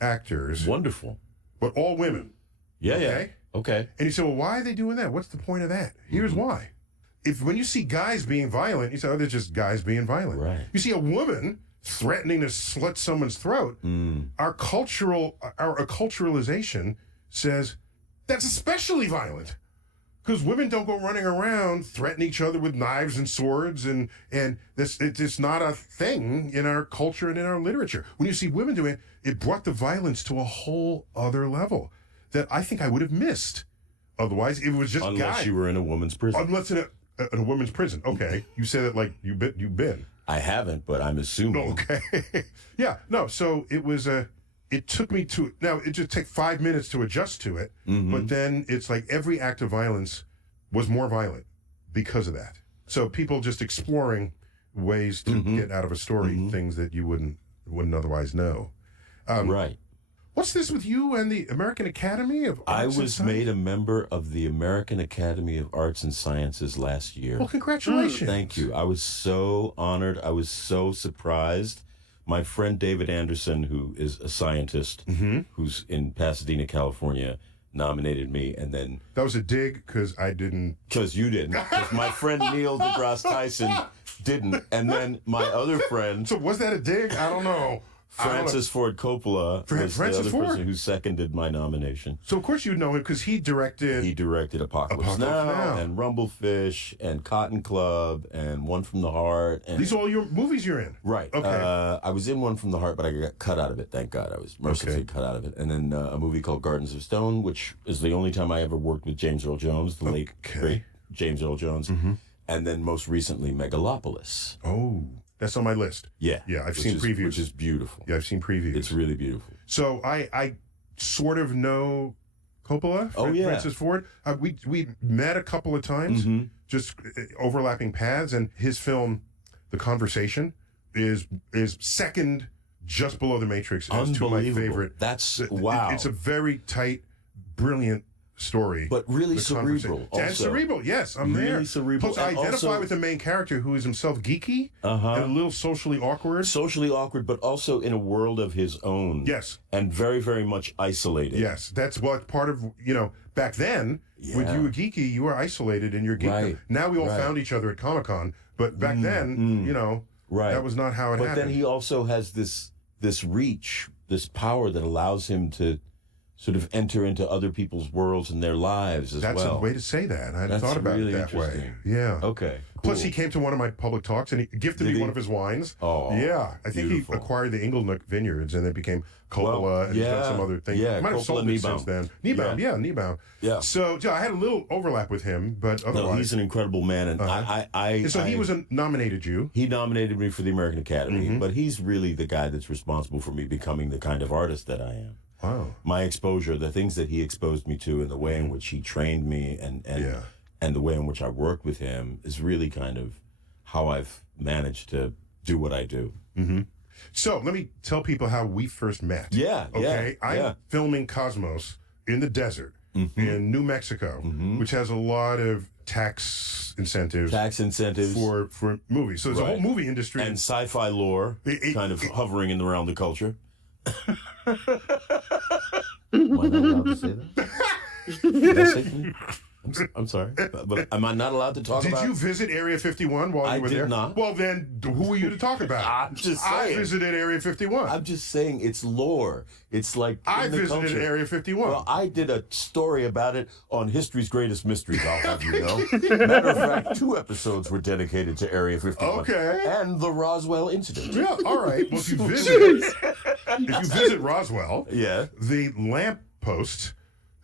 actors. Wonderful. But all women. Yeah, okay? yeah. Okay. And you say, well, why are they doing that? What's the point of that? Here's why. When you see guys being violent, you say, oh, they're just guys being violent. Right. You see a woman threatening to slit someone's throat. Our acculturalization says that's especially violent. Because women don't go running around threatening each other with knives and swords, and it's not a thing in our culture and in our literature. When you see women doing it, it brought the violence to a whole other level that I think I would have missed. Otherwise, it was just unless you were in a woman's prison. Unless in a woman's prison. Okay, you say that like you've been. I haven't, but I'm assuming. Okay, yeah, no. So it was it took me to, now it just took 5 minutes to adjust to it, but then it's like every act of violence was more violent because of that. So people just exploring ways to get out of a story things that you wouldn't otherwise know. Right. What's this with you and the American Academy of Arts I was made a member of the American Academy of Arts and Sciences last year. Well, congratulations. Thank you. I was so honored. I was so surprised. My friend David Anderson, who is a scientist who's in Pasadena, California, nominated me, and then... That was a dig, because I didn't... Because you didn't. Because my friend Neil deGrasse Tyson didn't. And then my other friend... So was that a dig? I don't know. Francis Ford Coppola was the other person who seconded my nomination. So of course you know him because he directed... He directed Apocalypse Now, and Rumblefish, and Cotton Club, and One from the Heart. And these are all your movies you're in? Right. Okay. I was in One from the Heart, but I got cut out of it, thank God. I was mercifully cut out of it. And then a movie called Gardens of Stone, which is the only time I ever worked with James Earl Jones, the late, great James Earl Jones. And then most recently, Megalopolis. Oh. That's on my list. Yeah. Yeah, I've seen previews. Which is beautiful. Yeah, I've seen previews. It's really beautiful. So I sort of know Coppola, Francis Ford. We met a couple of times, just overlapping paths, and his film, The Conversation, is second just below The Matrix as to my favorite. That's, wow. It's a very tight, brilliant story, but really cerebral. And cerebral, yes, I'm really there. Cerebral. Plus, I identify with the main character who is himself geeky and a little socially awkward. Socially awkward, but also in a world of his own. Yes, and very, very much isolated. Yes, that's what part of back then. When you were geeky, you were isolated in your geekdom. Right. Now we all found each other at Comic-Con, but back then, that was not how it happened. But then he also has this reach, this power that allows him to sort of enter into other people's worlds and their lives as well. That's a way to say that. I hadn't thought about it that way. Yeah. Okay. Cool. Plus, he came to one of my public talks and he gifted me one of his wines. Oh, yeah. I think he acquired the Inglenook Vineyards and then became Coppola and he's done some other things. Yeah, Might have sold it since then. Niebaum. Yeah. So I had a little overlap with him, but otherwise. No, he's an incredible man. And he was nominated you. He nominated me for the American Academy, but he's really the guy that's responsible for me becoming the kind of artist that I am. Wow. My exposure, the things that he exposed me to and the way in which he trained me and the way in which I worked with him is really kind of how I've managed to do what I do. So let me tell people how we first met. Yeah. Okay. I'm filming Cosmos in the desert in New Mexico, which has a lot of tax incentives for movies. So there's a whole movie industry. And sci-fi lore kind of hovering around the culture. Am I not allowed to say that? Did I say that? I'm I'm sorry, but am I not allowed to talk Did about? you visit Area 51 while I you were did there? not. Well, then who are you to talk about? I'm just I saying. visited Area 51. I'm just saying it's lore. It's like I in the visited culture. Area 51. Well, I did a story about it on History's Greatest Mysteries, I'll have you know. Matter of fact, 2 episodes were dedicated to Area 51. Okay. And the Roswell incident. Yeah, all right. Well, if you visit Roswell, Yeah. the lamp posts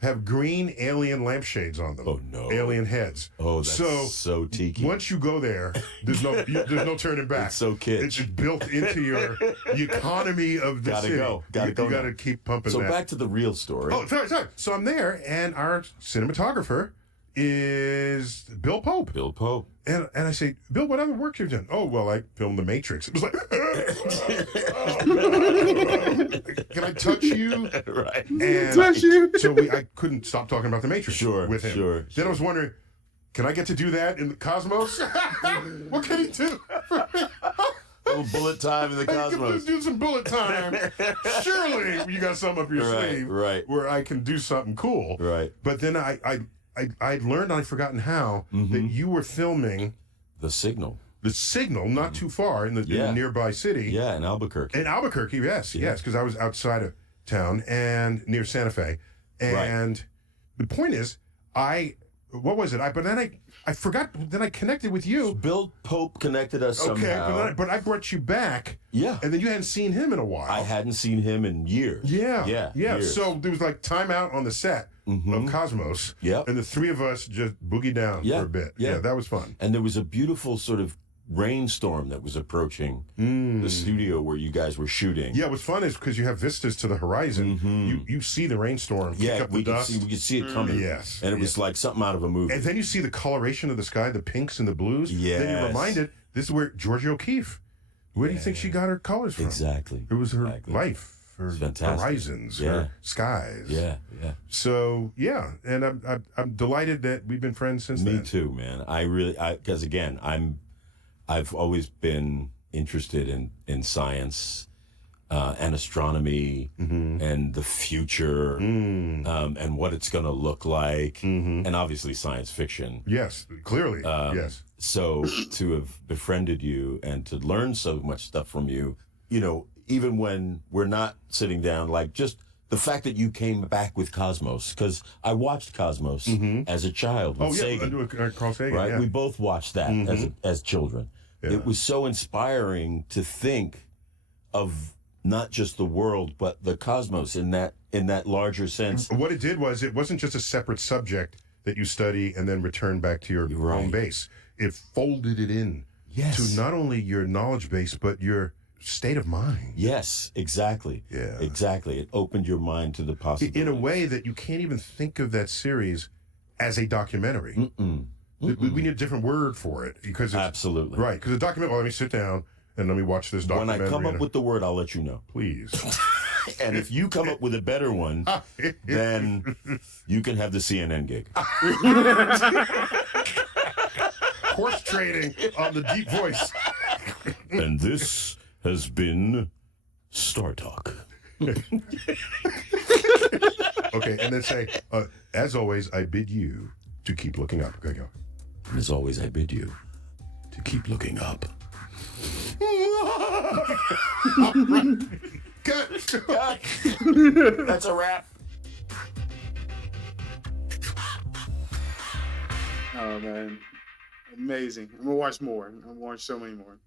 have green alien lampshades on them. Oh, no. Alien heads. Oh, that's so tiki. Once you go there, there's no turning back. It's so kitsch. It's just built into the economy of the Gotta city. go. Gotta go You got to now. keep pumping So that. back to the real story. Oh, sorry. So I'm there, and our cinematographer is Bill Pope. Bill Pope. And I say, Bill, what other work you've done? Oh, well, I filmed The Matrix. It was like, can I touch you? Right. And Touch you. so I couldn't stop talking about The Matrix with him. Sure. Then I was wondering, can I get to do that in the Cosmos? What can he do? A little bullet time in the Cosmos. Let's do some bullet time. Surely you got something up your sleeve right. where I can do something cool. Right. But then I'd learned, I'd forgotten how, that you were filming The Signal. The Signal not too far in the nearby city. Yeah, in Albuquerque. In Albuquerque, yes, because I was outside of town and near Santa Fe. And the point is, what was it? But then I forgot, then I connected with you. Bill Pope connected us somehow. Okay, but I brought you back. Yeah. And then you hadn't seen him in a while. I hadn't seen him in years. Yeah. Years. So there was like time out on the set of Cosmos. Yep. And the 3 of us just boogied down for a bit. Yeah. That was fun. And there was a beautiful sort of rainstorm that was approaching the studio where you guys were shooting. Yeah, what's fun is because you have vistas to the horizon, you see the rainstorm kick up the dust. We could see it coming. Yes. And it was like something out of a movie. And then you see the coloration of the sky, the pinks and the blues. Then you're Yes. reminded, this is where Georgia O'Keeffe, where do you think she got her colors from? Exactly. It was her life, her fantastic. horizons, Yeah. her skies. Yeah. So, yeah, and I'm delighted that we've been friends since then. Me too, man. Because again, I've always been interested in science and astronomy and the future and what it's going to look like, and obviously science fiction. Yes, clearly, yes. So to have befriended you and to learn so much stuff from you, even when we're not sitting down, like just the fact that you came back with Cosmos, because I watched Cosmos as a child with Sagan. Carl Sagan, Right? yeah. We both watched that as children. Yeah. It was so inspiring to think of not just the world, but the cosmos in that larger sense. What it did was, it wasn't just a separate subject that you study and then return back to your home base. It folded it in to not only your knowledge base, but your state of mind. Yes, exactly. Yeah. Exactly. It opened your mind to the possibilities. In a way that you can't even think of that series as a documentary. We need a different word for it, because it's, absolutely right. Because a documentary. Well, let me sit down and let me watch this When documentary. I come up with the word, I'll let you know. please. And if you come up with a better one, then you can have the CNN gig. Horse trading on the deep voice. And this has been Star Talk. Okay, and then say, as always, I bid you to keep looking up. Okay, go. And as always, I bid you to keep looking up. Cut. That's a wrap. Oh man, amazing! I'm gonna watch more. I'm gonna watch so many more.